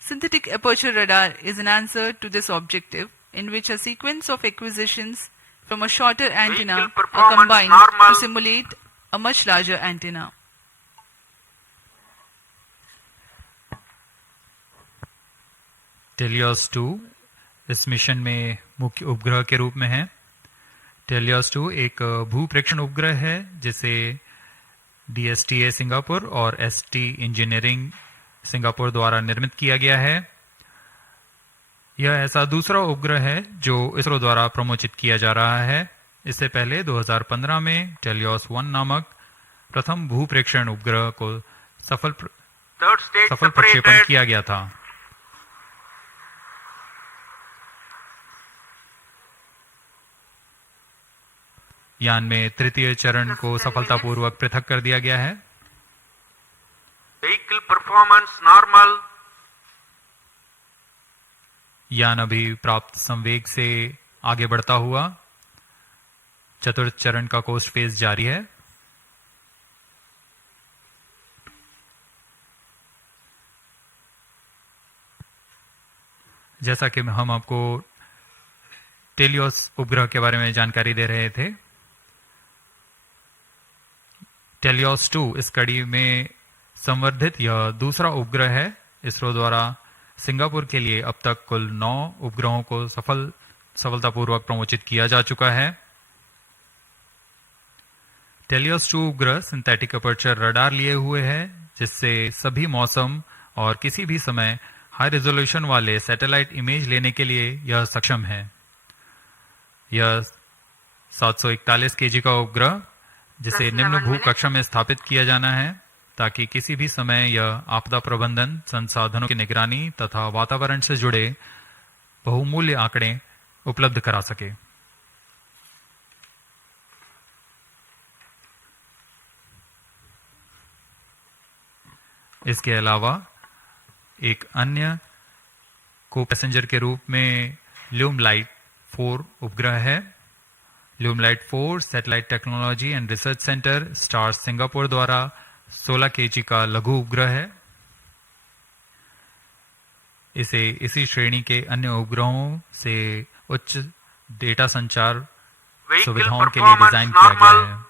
Synthetic aperture radar is an answer to this objective, in which a sequence of acquisitions from a shorter antenna Vehicle are performance combined normal. to simulate a much larger antenna. Teleost 2 इस mission में मुख्य उपग्रह के रूप में है। Teleost 2 एक भूप्रेक्षण उपग्रह है जिसे DSTA सिंगापुर और ST इंजीनियरिंग सिंगापुर द्वारा निर्मित किया गया है। यह ऐसा दूसरा उपग्रह है जो इसरो द्वारा प्रमोचित किया जा रहा है। इससे पहले 2015 में टेलियोस 1 नामक प्रथम भूप्रेक्षण उपग्रह को सफल प्रक्षेपण किया गया था। यान में तृतीय चरण को सफलतापूर्वक पृथक कर दिया गया है। Vehicle performance normal. यान अभी प्राप्त संवेग से आगे बढ़ता हुआ चतुर्थ चरण का कोस्ट फेज जारी है। जैसा कि हम आपको टेलियोस उपग्रह के बारे में जानकारी दे रहे थे, टेलियोस 2 इस कड़ी में संवर्धित यह दूसरा उपग्रह है। इसरो द्वारा सिंगापुर के लिए अब तक कुल 9 उपग्रहों को सफलतापूर्वक प्रमोचित किया जा चुका है। टेलियोस 2 उपग्रह सिंथेटिक अपर्चर रडार लिए हुए है, जिससे सभी मौसम और किसी भी समय हाई रेजोल्यूशन वाले सैटेलाइट इमेज लेने के लिए यह सक्षम है। यह 741 केजी का उपग्रह, जिसे निम्न भू कक्षा में स्थापित किया जाना है, ताकि किसी भी समय यह आपदा प्रबंधन, संसाधनों की निगरानी तथा वातावरण से जुड़े बहुमूल्य आंकड़े उपलब्ध करा सके। इसके अलावा एक अन्य को पैसेंजर के रूप में ल्यूमलाइट 4 उपग्रह है। ल्यूमलाइट 4 satellite technology and research centre star Singapore द्वारा 16 केजी का लघु उपग्रह है। इसे इसी श्रेणी के अन्य उपग्रहों से उच्च डेटा संचार सुविधाओं के लिए डिजाइन किया गया है।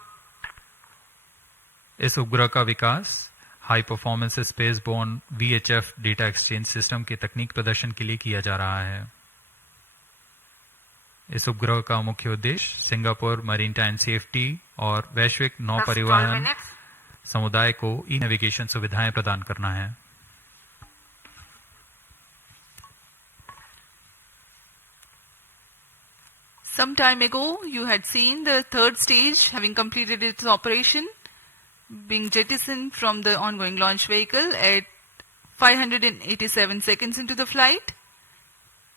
इस उपग्रह का विकास high performance space borne VHF data exchange system के तकनीक प्रदर्शन के लिए किया जा रहा है। इस उपग्रह का मुख्य उद्देश्य सिंगापुर मरीनटाइन सेफ्टी और वैश्विक नौ परिवहन समुदाय को ई नेविगेशन सुविधाएं प्रदान करना है। Some time ago, you had seen the third stage having completed its operation, being jettisoned from the ongoing launch vehicle at 587 seconds into the flight.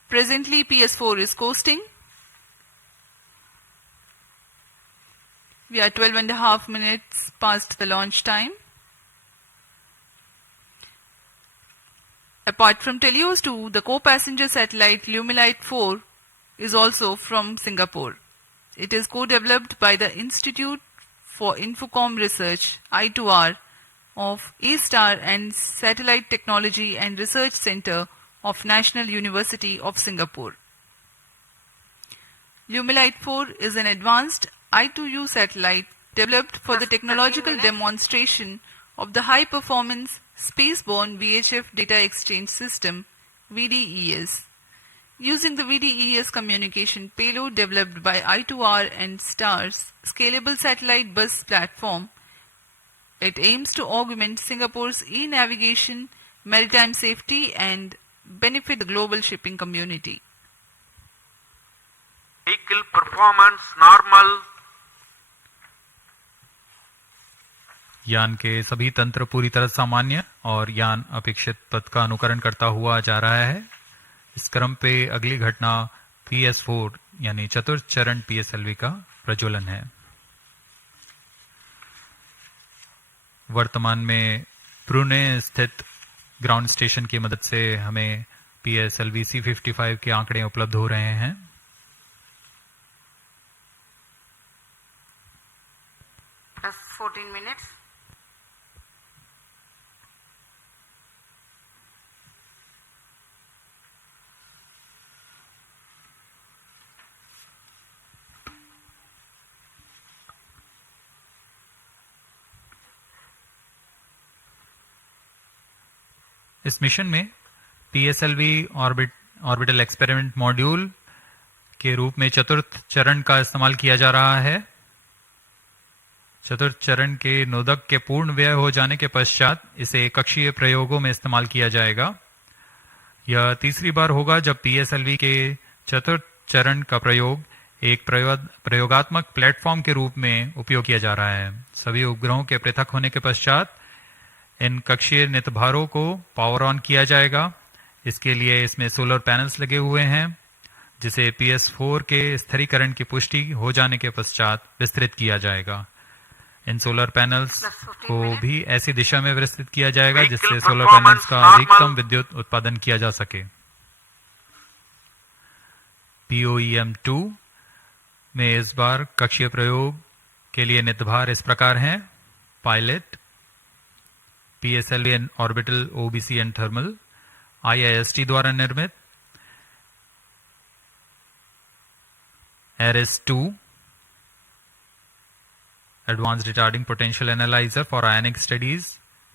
Presently, PS4 is coasting. We are 12.5 minutes past the launch time. Apart from TeLEOS 2, the co-passenger satellite Lumilite 4 is also from Singapore. It is co-developed by the Institute for Infocom Research, I2R, of A-Star and Satellite Technology and Research Center of National University of Singapore. Lumilite 4 is an advanced I2U satellite developed for the technological demonstration of the high-performance spaceborne VHF data exchange system, VDES. Using the VDES communication payload developed by I2R and STAR's scalable satellite bus platform, it aims to augment Singapore's e-navigation, maritime safety and benefit the global shipping community. Vehicle performance normal. यान के सभी तंत्र पूरी तरह सामान्य और यान अपेक्षित पथ का अनुकरण करता हुआ जा रहा है। इस क्रम पे अगली घटना PS4 यानी चतुर्थ चरण PSLV का प्रज्वलन है। वर्तमान में ब्रुने स्थित ग्राउंड स्टेशन की मदद से हमें PSLV C55 के आंकड़े उपलब्ध हो रहे हैं। Plus 14 minutes. इस मिशन में PSLV ऑर्बिटल एक्सपेरिमेंट मॉड्यूल के रूप में चतुर्थ चरण का इस्तेमाल किया जा रहा है। चतुर्थ चरण के नोदक के पूर्ण व्यय हो जाने के पश्चात इसे कक्षीय प्रयोगों में इस्तेमाल किया जाएगा। यह तीसरी बार होगा जब PSLV के चतुर्थ चरण का प्रयोग एक प्रयोगात्मक प्लेटफॉर्म के रूप में उपयोग किया जा रहा है। सभी उपग्रहों के पृथक होने के पश्चात इन कक्षीय नितभारों को पावर ऑन किया जाएगा। इसके लिए इसमें सोलर पैनल्स लगे हुए हैं, जिसे PS4 के स्थिरीकरण की पुष्टि हो जाने के पश्चात विस्तृत किया जाएगा। इन सोलर पैनल्स को भी ऐसी दिशा में विस्तृत किया जाएगा जिससे सोलर पैनल्स का अधिकतम विद्युत उत्पादन किया जा सके। POEM 2 में इस बार कक्षीय प्रयोग के लिए नितभार इस प्रकार हैं: pilot, PSLV and orbital OBC and thermal, IIST द्वारा निर्मित, RS2 advance retarding potential analyser for ionic studies,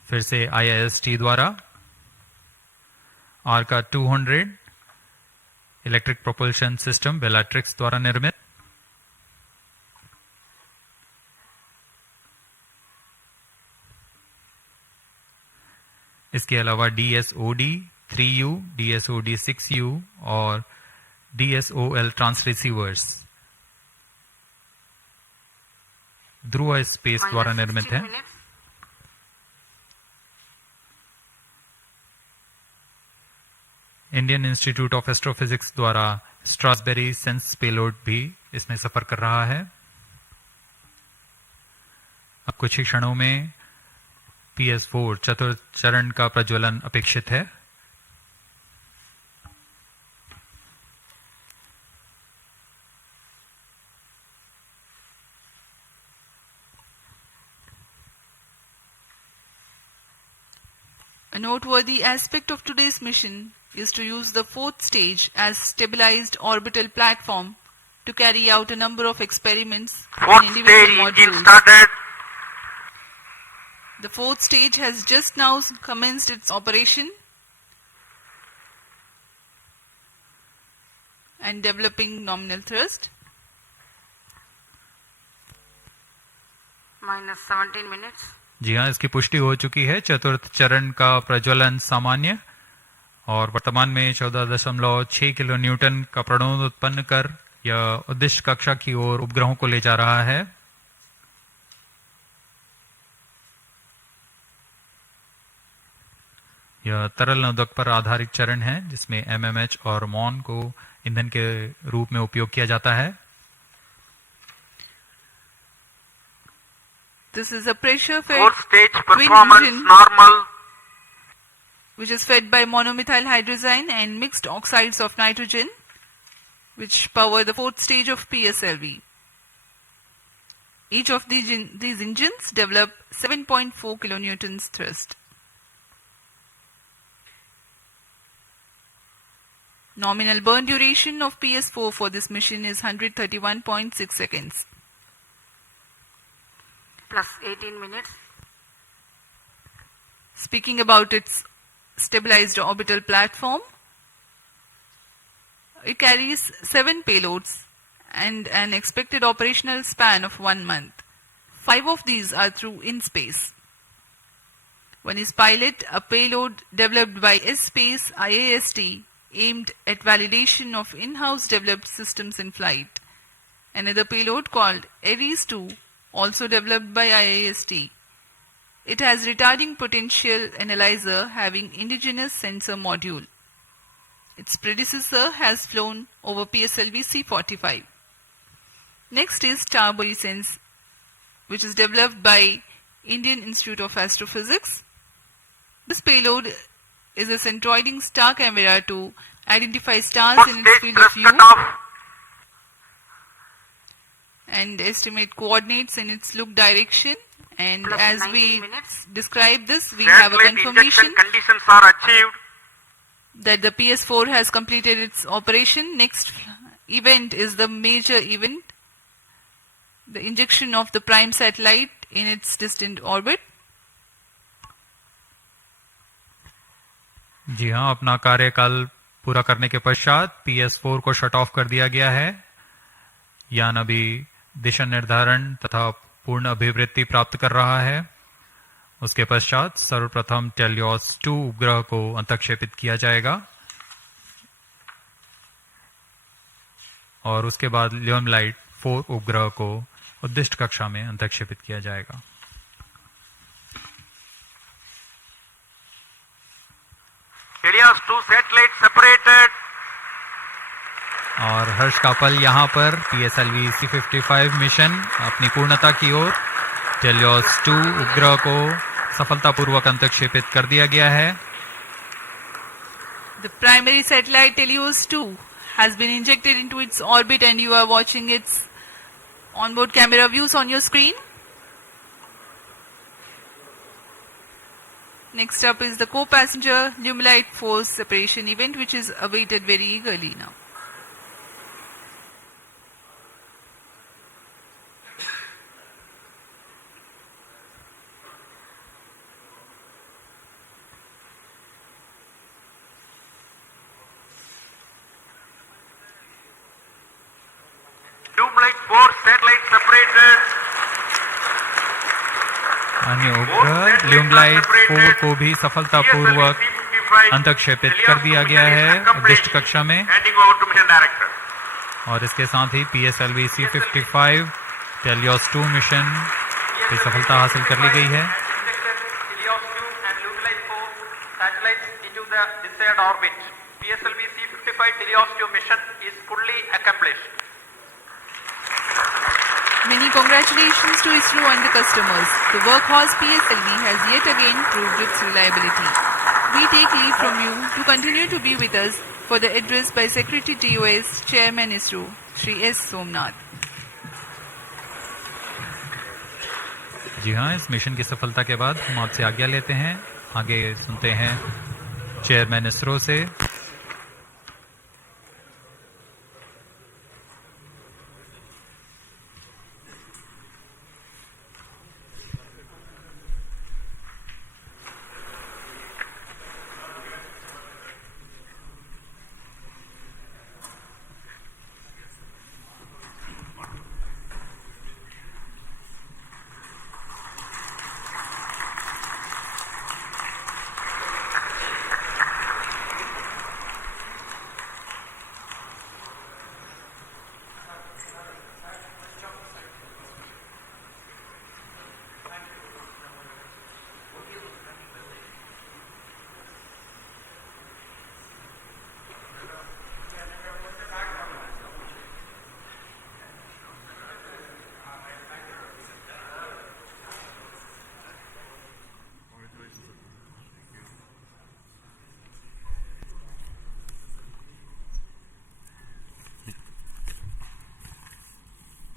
फिर से IIST द्वारा, Arka 200 electric propulsion system Bellatrix द्वारा निर्मित, इसके अलावा DSOD 3U, DSOD 6U और DSOL ट्रांसरिसीवर्स ध्रुव स्पेस द्वारा निर्मित है। इंडियन इंस्टीट्यूट ऑफ एस्ट्रोफिजिक्स द्वारा स्ट्रासबेरी सेंस पेलोड भी इसमें सफर कर रहा है। अब कुछ ही क्षणों में PS4 चतुर्थ चरण का प्रज्वलन अपेक्षित है। A noteworthy aspect of today's mission is to use the fourth stage as stabilized orbital platform to carry out a number of experiments Fourth in stage individual engine modules. started. The fourth stage has just now commenced its operation and developing nominal thrust. minus 17 minutes. जी हाँ, इसकी पुष्टि हो चुकी है। चतुर्थ चरण का प्रज्वलन सामान्य और वर्तमान में 14.6 किलो न्यूटन का प्रणोद उत्पन्न कर यह उद्दिष्ट कक्षा की ओर उपग्रहों को ले जा रहा है। यह तरल नोदक पर आधारित चरण है जिसमें MMH और MON को ईंधन के रूप में उपयोग किया जाता है। This is a pressure fed Fourth stage twin performance engine normal. which is fed by monomethyl hydrazine and mixed oxides of nitrogen, which power the fourth stage of PSLV. Each of these engines develop 7.4 kilonewtons thrust. Nominal burn duration of PS4 for this mission is 131.6 seconds. Plus 18 minutes. Speaking about its stabilized orbital platform, it carries 7 payloads and an expected operational span of 1 month. 5 of these are through in-space. One is pilot, a payload developed by S-Space IAST aimed at validation of in-house developed systems in flight. Another payload called Ares-2, also developed by IAST. It has retarding potential analyzer having indigenous sensor module. Its predecessor has flown over PSLV C45. Next is Sense, which is developed by Indian Institute of Astrophysics. This payload is a centroiding star camera to identify stars Fourth in its stage field of thrust view cutoff. and estimate coordinates in its look direction. And Plus as 19 we minutes. describe this, we have a Satellite confirmation injection conditions are achieved. that the PS4 has completed its operation. Next event is the major event, the injection of the prime satellite in its distant orbit. जी हाँ, अपना कार्यकाल पूरा करने के पश्चात PS4 को shut off कर दिया गया है। यान अभी दिशा निर्धारण तथा पूर्ण अभिवृत्ति प्राप्त कर रहा है। उसके पश्चात सर्वप्रथम TeLEOS 2 उपग्रह को अंतक्षेपित किया जाएगा और उसके बाद ल्यूमलाइट 4 उपग्रह को उद्दिष्ट कक्षा में अंतक्षेपित किया जाएगा। TeLEOS 2 satellite separated. और हर्ष का पल यहाँ पर PSLV C55 मिशन अपनी पूर्णता की ओर TeLEOS 2 उपग्रह को सफलतापूर्वक अंतक्षेपित कर दिया गया है। The primary satellite TeLEOS 2 has been injected into its orbit and you are watching its Onboard camera views on your screen. Next up is the co-passenger Lumelight force separation event, which is awaited very eagerly now. Lumelight 4 satellite separated. अन्य उपग्रह ल्यूमलाइट 4 को भी सफलतापूर्वक अंतक्षेपित कर दिया गया है उद्दिष्ट कक्षा में, Handing over to mission director. और इसके साथ ही PSLV C55 TeLEOS 2 मिशन की सफलता हासिल कर ली गई है। TeLEOS 2 and Lumelight 4 satellites into the desired orbit. PSLV C55 TeLEOS 2 mission is fully accomplished. Many congratulations to ISRO and the customers. The workhorse PSLV has yet again proved its reliability. We take leave from you to continue to be with us for the address by Secretary TOS, Chairman ISRO, Shri S. Somnath. जी हाँ, इस mission की सफलता के बाद हम आपसे आज्ञा लेते हैं। आगे सुनते हैं चेयरमैन इसरो से।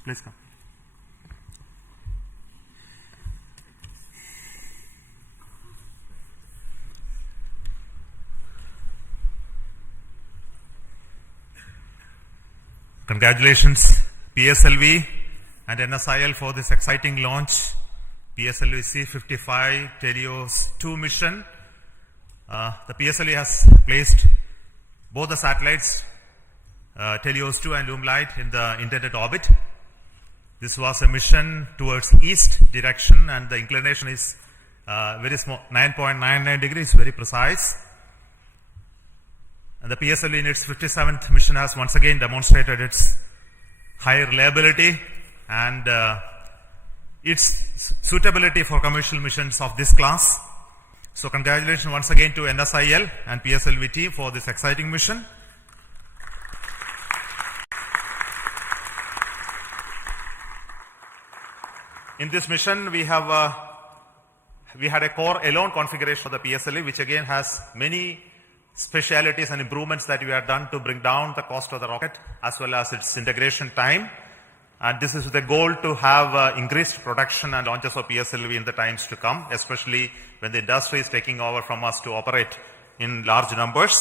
Please come. Congratulations PSLV and NSIL for this exciting launch. PSLV C55 TeLEOS 2 mission. The PSLV has placed both the satellites TeLEOS 2 and Lumelight in the intended orbit. This was a mission towards east direction, and the inclination is very small, 9.99 degrees, very precise. And the PSLV in its 57th mission has once again demonstrated its high reliability and its suitability for commercial missions of this class. So congratulations once again to NSIL and PSLV team for this exciting mission. In this mission, we had a core alone configuration of the PSLV, which again has many specialities and improvements that we have done to bring down the cost of the rocket as well as its integration time. And this is with the goal to have increased production and launches of PSLV in the times to come, especially when the industry is taking over from us to operate in large numbers.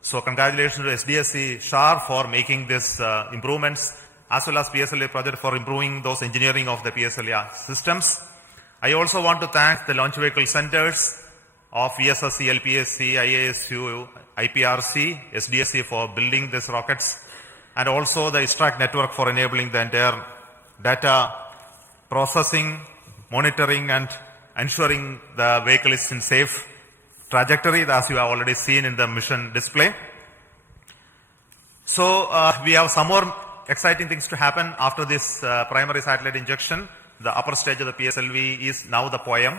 So congratulations to SDSC SHAR for making these improvements, as well as PSLV project for improving those engineering of the PSLV systems. I also want to thank the launch vehicle centers of VSSC, LPSC, IASU, IPRC, SDSC for building these rockets, and also the ISTRAC network for enabling the entire data processing, monitoring, and ensuring the vehicle is in safe trajectory, as you have already seen in the mission display. So we have some more exciting things to happen after this primary satellite injection. The upper stage of the PSLV is now the poem,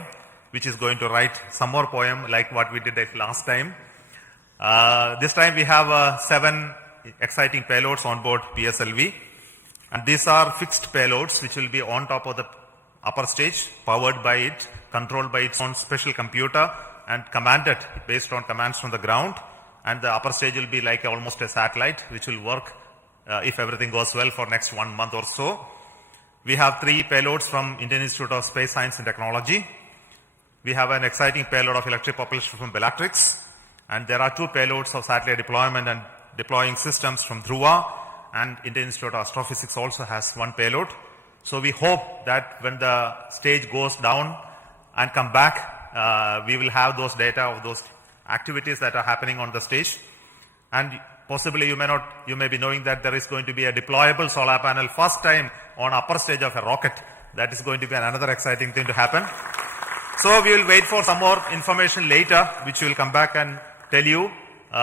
which is going to write some more poem like what we did last time. This time we have 7 exciting payloads on board PSLV, and these are fixed payloads which will be on top of the upper stage, powered by it, controlled by its own special computer, and commanded based on commands from the ground. And the upper stage will be like almost a satellite which will work if everything goes well for next 1 month or so. We have 3 payloads from Indian Institute of Space Science and Technology. We have an exciting payload of electric propulsion from Bellatrix. And there are 2 payloads of satellite deployment and deploying systems from Dhruva, and Indian Institute of Astrophysics also has 1 payload. So we hope that when the stage goes down and come back, we will have those data of those activities that are happening on the stage. And possibly you may be knowing that there is going to be a deployable solar panel first time on upper stage of a rocket. That is going to be another exciting thing to happen. So we will wait for some more information later, which we will come back and tell you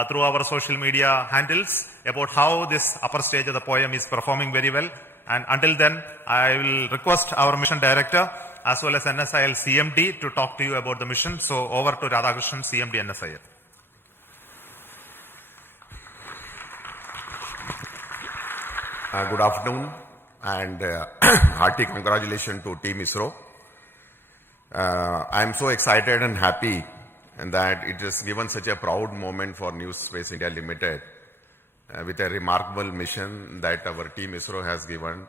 through our social media handles about how this upper stage of the poem is performing very well. And until then, I will request our mission director as well as NSIL CMD to talk to you about the mission. So over to Radhakrishnan, CMD NSIL. Good afternoon and hearty congratulations to Team ISRO. I am so excited and happy that it has given such a proud moment for New Space India Limited with a remarkable mission that our Team ISRO has given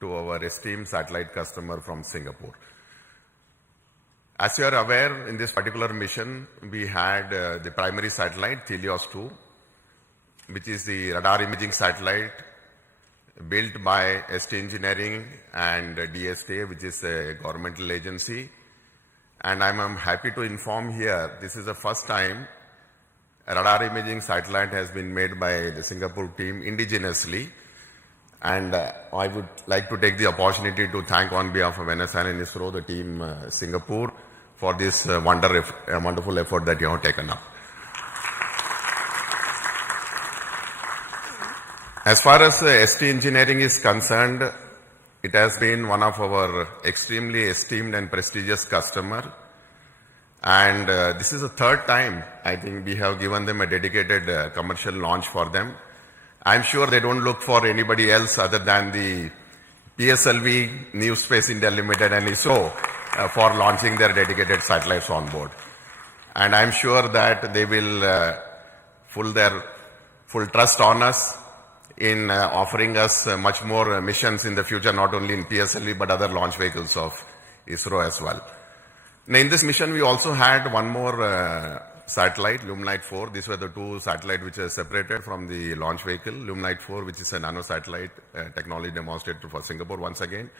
to our esteemed satellite customer from Singapore. As you are aware, in this particular mission, we had the primary satellite, TeLEOS 2, which is the radar imaging satellite built by ST Engineering and DSTA, which is a governmental agency. And I'm happy to inform here, this is the first time a radar imaging satellite has been made by the Singapore team indigenously. And I would like to take the opportunity to thank on behalf of NSIL and ISRO, the team Singapore, for this wonderful effort that you have taken up. As far as ST Engineering is concerned, it has been one of our extremely esteemed and prestigious customer. And this is the 3rd time, I think, we have given them a dedicated commercial launch for them. I'm sure they don't look for anybody else other than the PSLV New Space India Limited and ISRO for launching their dedicated satellites on board. And I'm sure that they will put their full trust on us in offering us much more missions in the future, not only in PSLV but other launch vehicles of ISRO as well. Now, in this mission, we also had one more satellite, LumeLight 4. These were the 2 satellites which are separated from the launch vehicle. LumeLight 4, which is a nano satellite technology demonstrated for Singapore once again.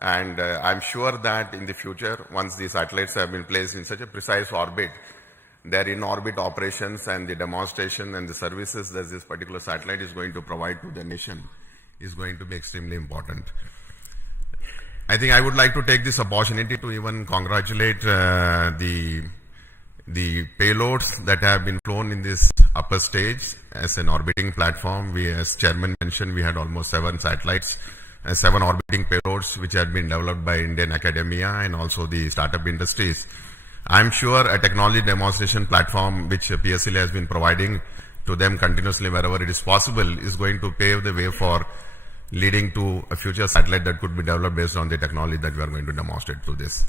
And I'm sure that in the future, once these satellites have been placed in such a precise orbit, their in-orbit operations and the demonstration and the services that this particular satellite is going to provide to the nation is going to be extremely important. I think I would like to take this opportunity to even congratulate the payloads that have been flown in this upper stage as an orbiting platform. We, as Chairman mentioned, we had almost 7 satellites, 7 orbiting payloads which had been developed by Indian academia and also the startup industries. I'm sure a technology demonstration platform which PSLV has been providing to them continuously wherever it is possible is going to pave the way for leading to a future satellite that could be developed based on the technology that we are going to demonstrate through this.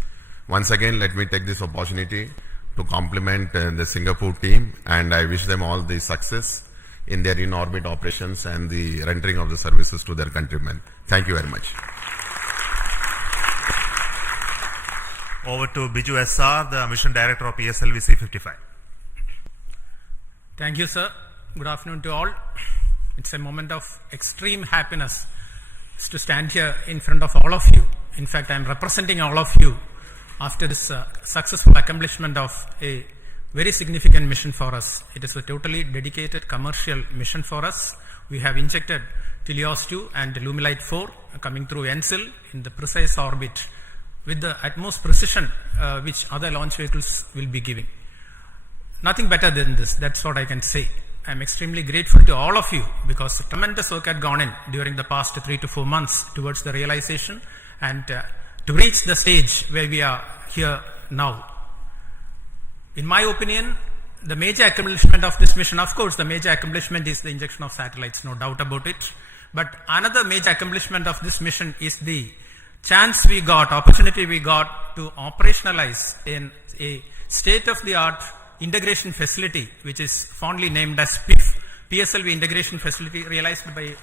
Once again, let me take this opportunity to compliment the Singapore team, and I wish them all the success in their in-orbit operations and the rendering of the services to their countrymen. Thank you very much. Over to Biju SR, the Mission Director of PSLV C55. Thank you, sir. Good afternoon to all. It's a moment of extreme happiness to stand here in front of all of you. In fact, I'm representing all of you after this successful accomplishment of a very significant mission for us. It is a totally dedicated commercial mission for us. We have injected TeLEOS 2 and LumeLight 4 coming through NSIL in the precise orbit with the utmost precision which other launch vehicles will be giving. Nothing better than this, that's what I can say. I'm extremely grateful to all of you because tremendous work had gone in during the past 3 to 4 months towards the realization and to reach the stage where we are here now. In my opinion, the major accomplishment of this mission, of course, the major accomplishment is the injection of satellites, no doubt about it. But another major accomplishment of this mission is the chance we got, opportunity we got to operationalize in a state-of-the-art integration facility, which is fondly named as PSLV integration facility, realized by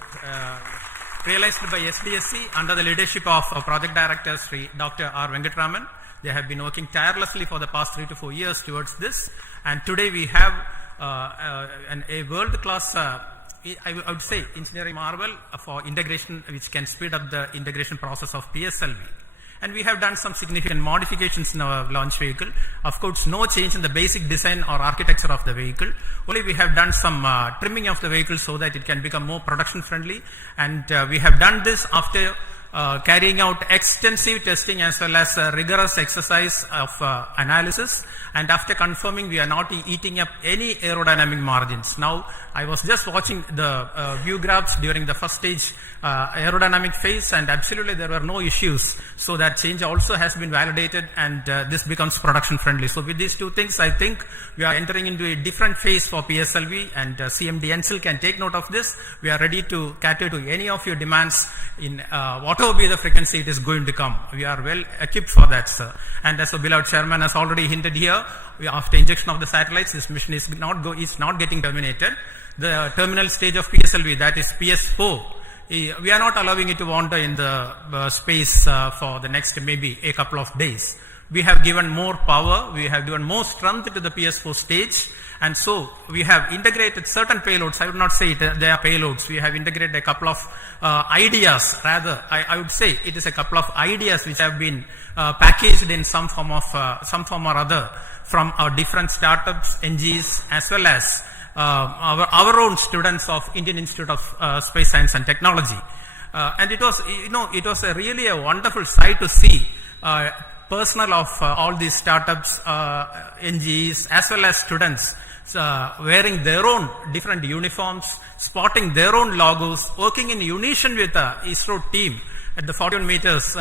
realized by SDSC under the leadership of Project Director Sri Dr. R. Venkatraman. They have been working tirelessly for the past 3 to 4 years towards this, and today we have a world-class, I would say, engineering marvel for integration, which can speed up the integration process of PSLV. And we have done some significant modifications in our launch vehicle. Of course, no change in the basic design or architecture of the vehicle. Only we have done some trimming of the vehicle so that it can become more production friendly. And we have done this after carrying out extensive testing as well as rigorous exercise of analysis, and after confirming we are not eating up any aerodynamic margins. Now, I was just watching the view graphs during the first stage aerodynamic phase, and absolutely there were no issues. So that change also has been validated, and this becomes production friendly. So with these two things, I think we are entering into a different phase for PSLV, and CMD NCL can take note of this. We are ready to cater to any of your demands in whatever be the frequency it is going to come. We are well equipped for that, sir. And as the beloved chairman has already hinted here, after injection of the satellites, this mission is not getting terminated. The terminal stage of PSLV, that is PS4, we are not allowing it to wander in the space for the next maybe a couple of days. We have given more power, we have given more strength to the PS4 stage, and so we have integrated certain payloads. I would not say they are payloads. We have integrated a couple of ideas, rather I would say it is a couple of ideas which have been packaged in some form or other from our different startups, NGs, as well as our own students of Indian Institute of Space Science and Technology. And it was really a wonderful sight to see personnel of all these startups, NGs, as well as students wearing their own different uniforms, spotting their own logos, working in unison with the ISRO team at the 41 meters,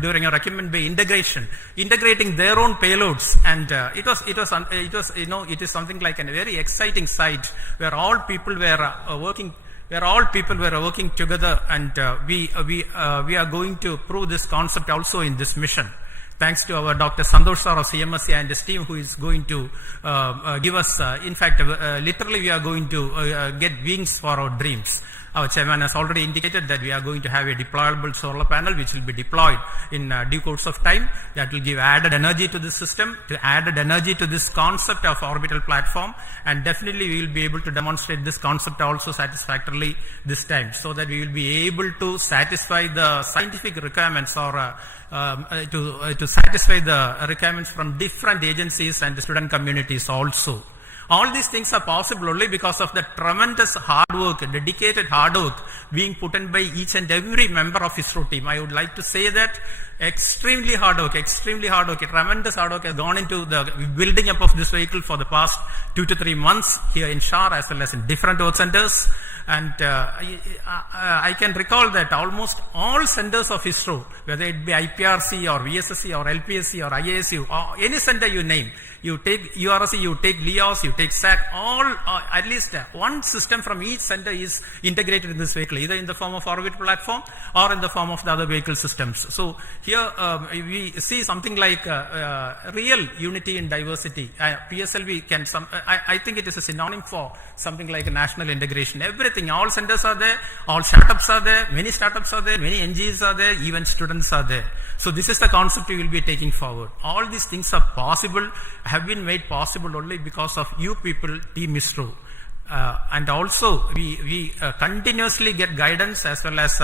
during a Recumbent Bay integration, integrating their own payloads, and it is something like a very exciting sight where all people were working. Where all people were working together, and we are going to prove this concept also in this mission. Thanks to our Dr. Santosh sir of CMSC and his team, who is going to give us, literally we are going to get wings for our dreams. Our chairman has already indicated that we are going to have a deployable solar panel which will be deployed in due course of time. That will give added energy to the system, added energy to this concept of orbital platform, and definitely we will be able to demonstrate this concept also satisfactorily this time, so that we will be able to satisfy the scientific requirements or to satisfy the requirements from different agencies and the student communities also. All these things are possible only because of the tremendous hard work, dedicated hard work being put in by each and every member of ISRO team. I would like to say that extremely hard work, a tremendous hard work has gone into the building up of this vehicle for the past 2 to 3 months here in Shar as well as in different work centers. And I can recall that almost all centers of ISRO, whether it be IPRC or VSSC or LPSC or IASU or any center you name, you take URC, you take LEOS, you take SAC, all at least one system from each center is integrated in this vehicle, either in the form of orbital platform or in the form of the other vehicle systems. So here we see something like real unity in diversity. PSLV can I think it is a synonym for something like a national integration. Everything, all centers are there, all startups are there, many startups are there, many NGOs are there, even students are there. So this is the concept we will be taking forward. All these things are possible, have been made possible only because of you people, Team ISRO. And also we continuously get guidance, as well as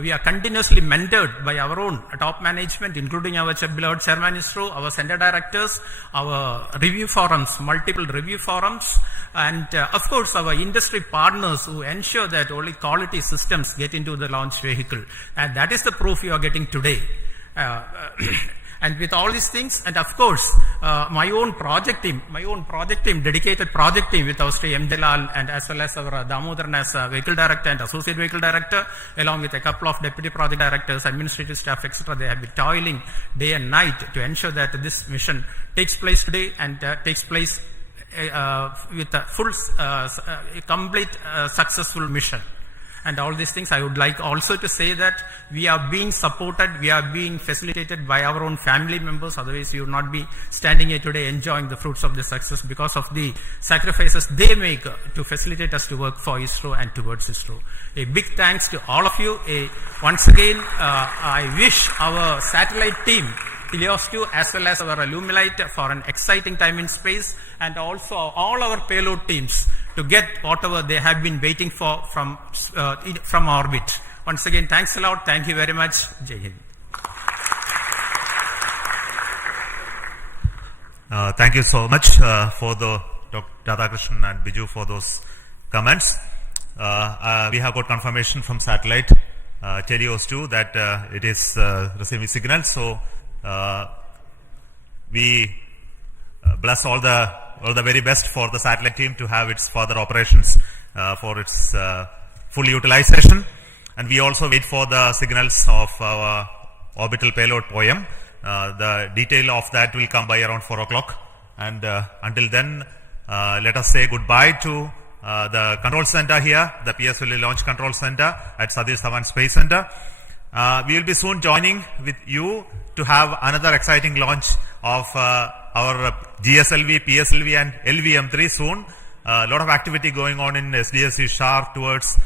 we are continuously mentored by our own top management, including our beloved chairman ISRO, our center directors, our review forums, multiple review forums, and of course our industry partners who ensure that only quality systems get into the launch vehicle. And that is the proof you are getting today. And with all these things, and of course, my own project team, dedicated project team with our Sri M. Delal, and as well as our Damodaran as vehicle director and associate vehicle director, along with a couple of deputy project directors, administrative staff, etc. They have been toiling day and night to ensure that this mission takes place today and takes place with a full, complete, successful mission. and all these things. I would like also to say that we are being supported, we are being facilitated by our own family members. Otherwise, we would not be standing here today enjoying the fruits of the success because of the sacrifices they make to facilitate us to work for ISRO and towards ISRO. A big thanks to all of you. Once again, I wish our satellite team, TeLEOS 2 as well as our Illumilite, for an exciting time in space, and also all our payload teams to get whatever they have been waiting for from orbit. Once again, thanks a lot. Thank you very much. Jai Hind. Thank you so much for the Dr. Radhakrishnan and Biju for those comments. We have got confirmation from satellite TeLEOS 2 that it is receiving signals. So we bless all the very best for the satellite team to have its further operations for its full utilization. And we also wait for the signals of our orbital payload POEM. The detail of that will come by around 4 o'clock. And until then, let us say goodbye to the control center here, the PSLV Launch Control Center at Satish Dhawan Space Center. We will be soon joining with you to have another exciting launch of our GSLV, PSLV and LVM3 soon. A lot of activity going on in SDSC SHAR towards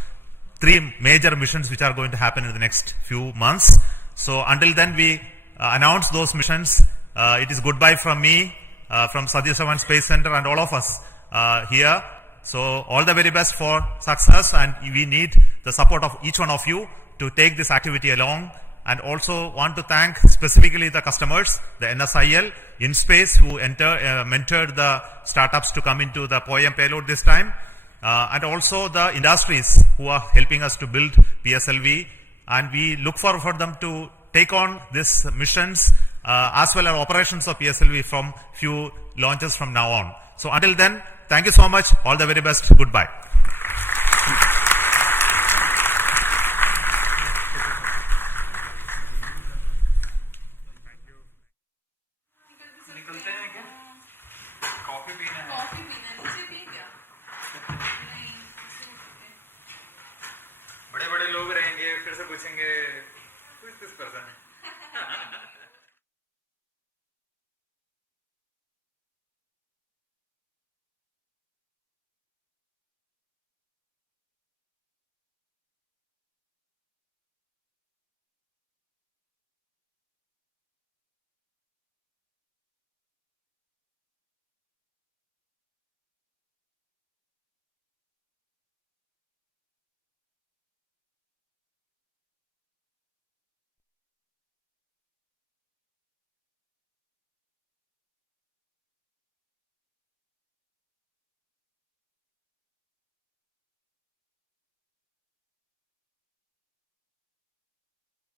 3 major missions which are going to happen in the next few months. So until then, we announce those missions. It is goodbye from me, from Satish Dhawan Space Center and all of us here. So all the very best for success, and we need the support of each one of you to take this activity along. And also want to thank specifically the customers, the NSIL, InSpace, who mentored the startups to come into the POEM payload this time, and also the industries who are helping us to build PSLV. And we look forward for them to take on these missions as well as operations of PSLV from few launches from now on. So until then, thank you so much. All the very best. Goodbye. बड़े बड़े लोग रहेंगे, फिर से पूछेंगे who is this person?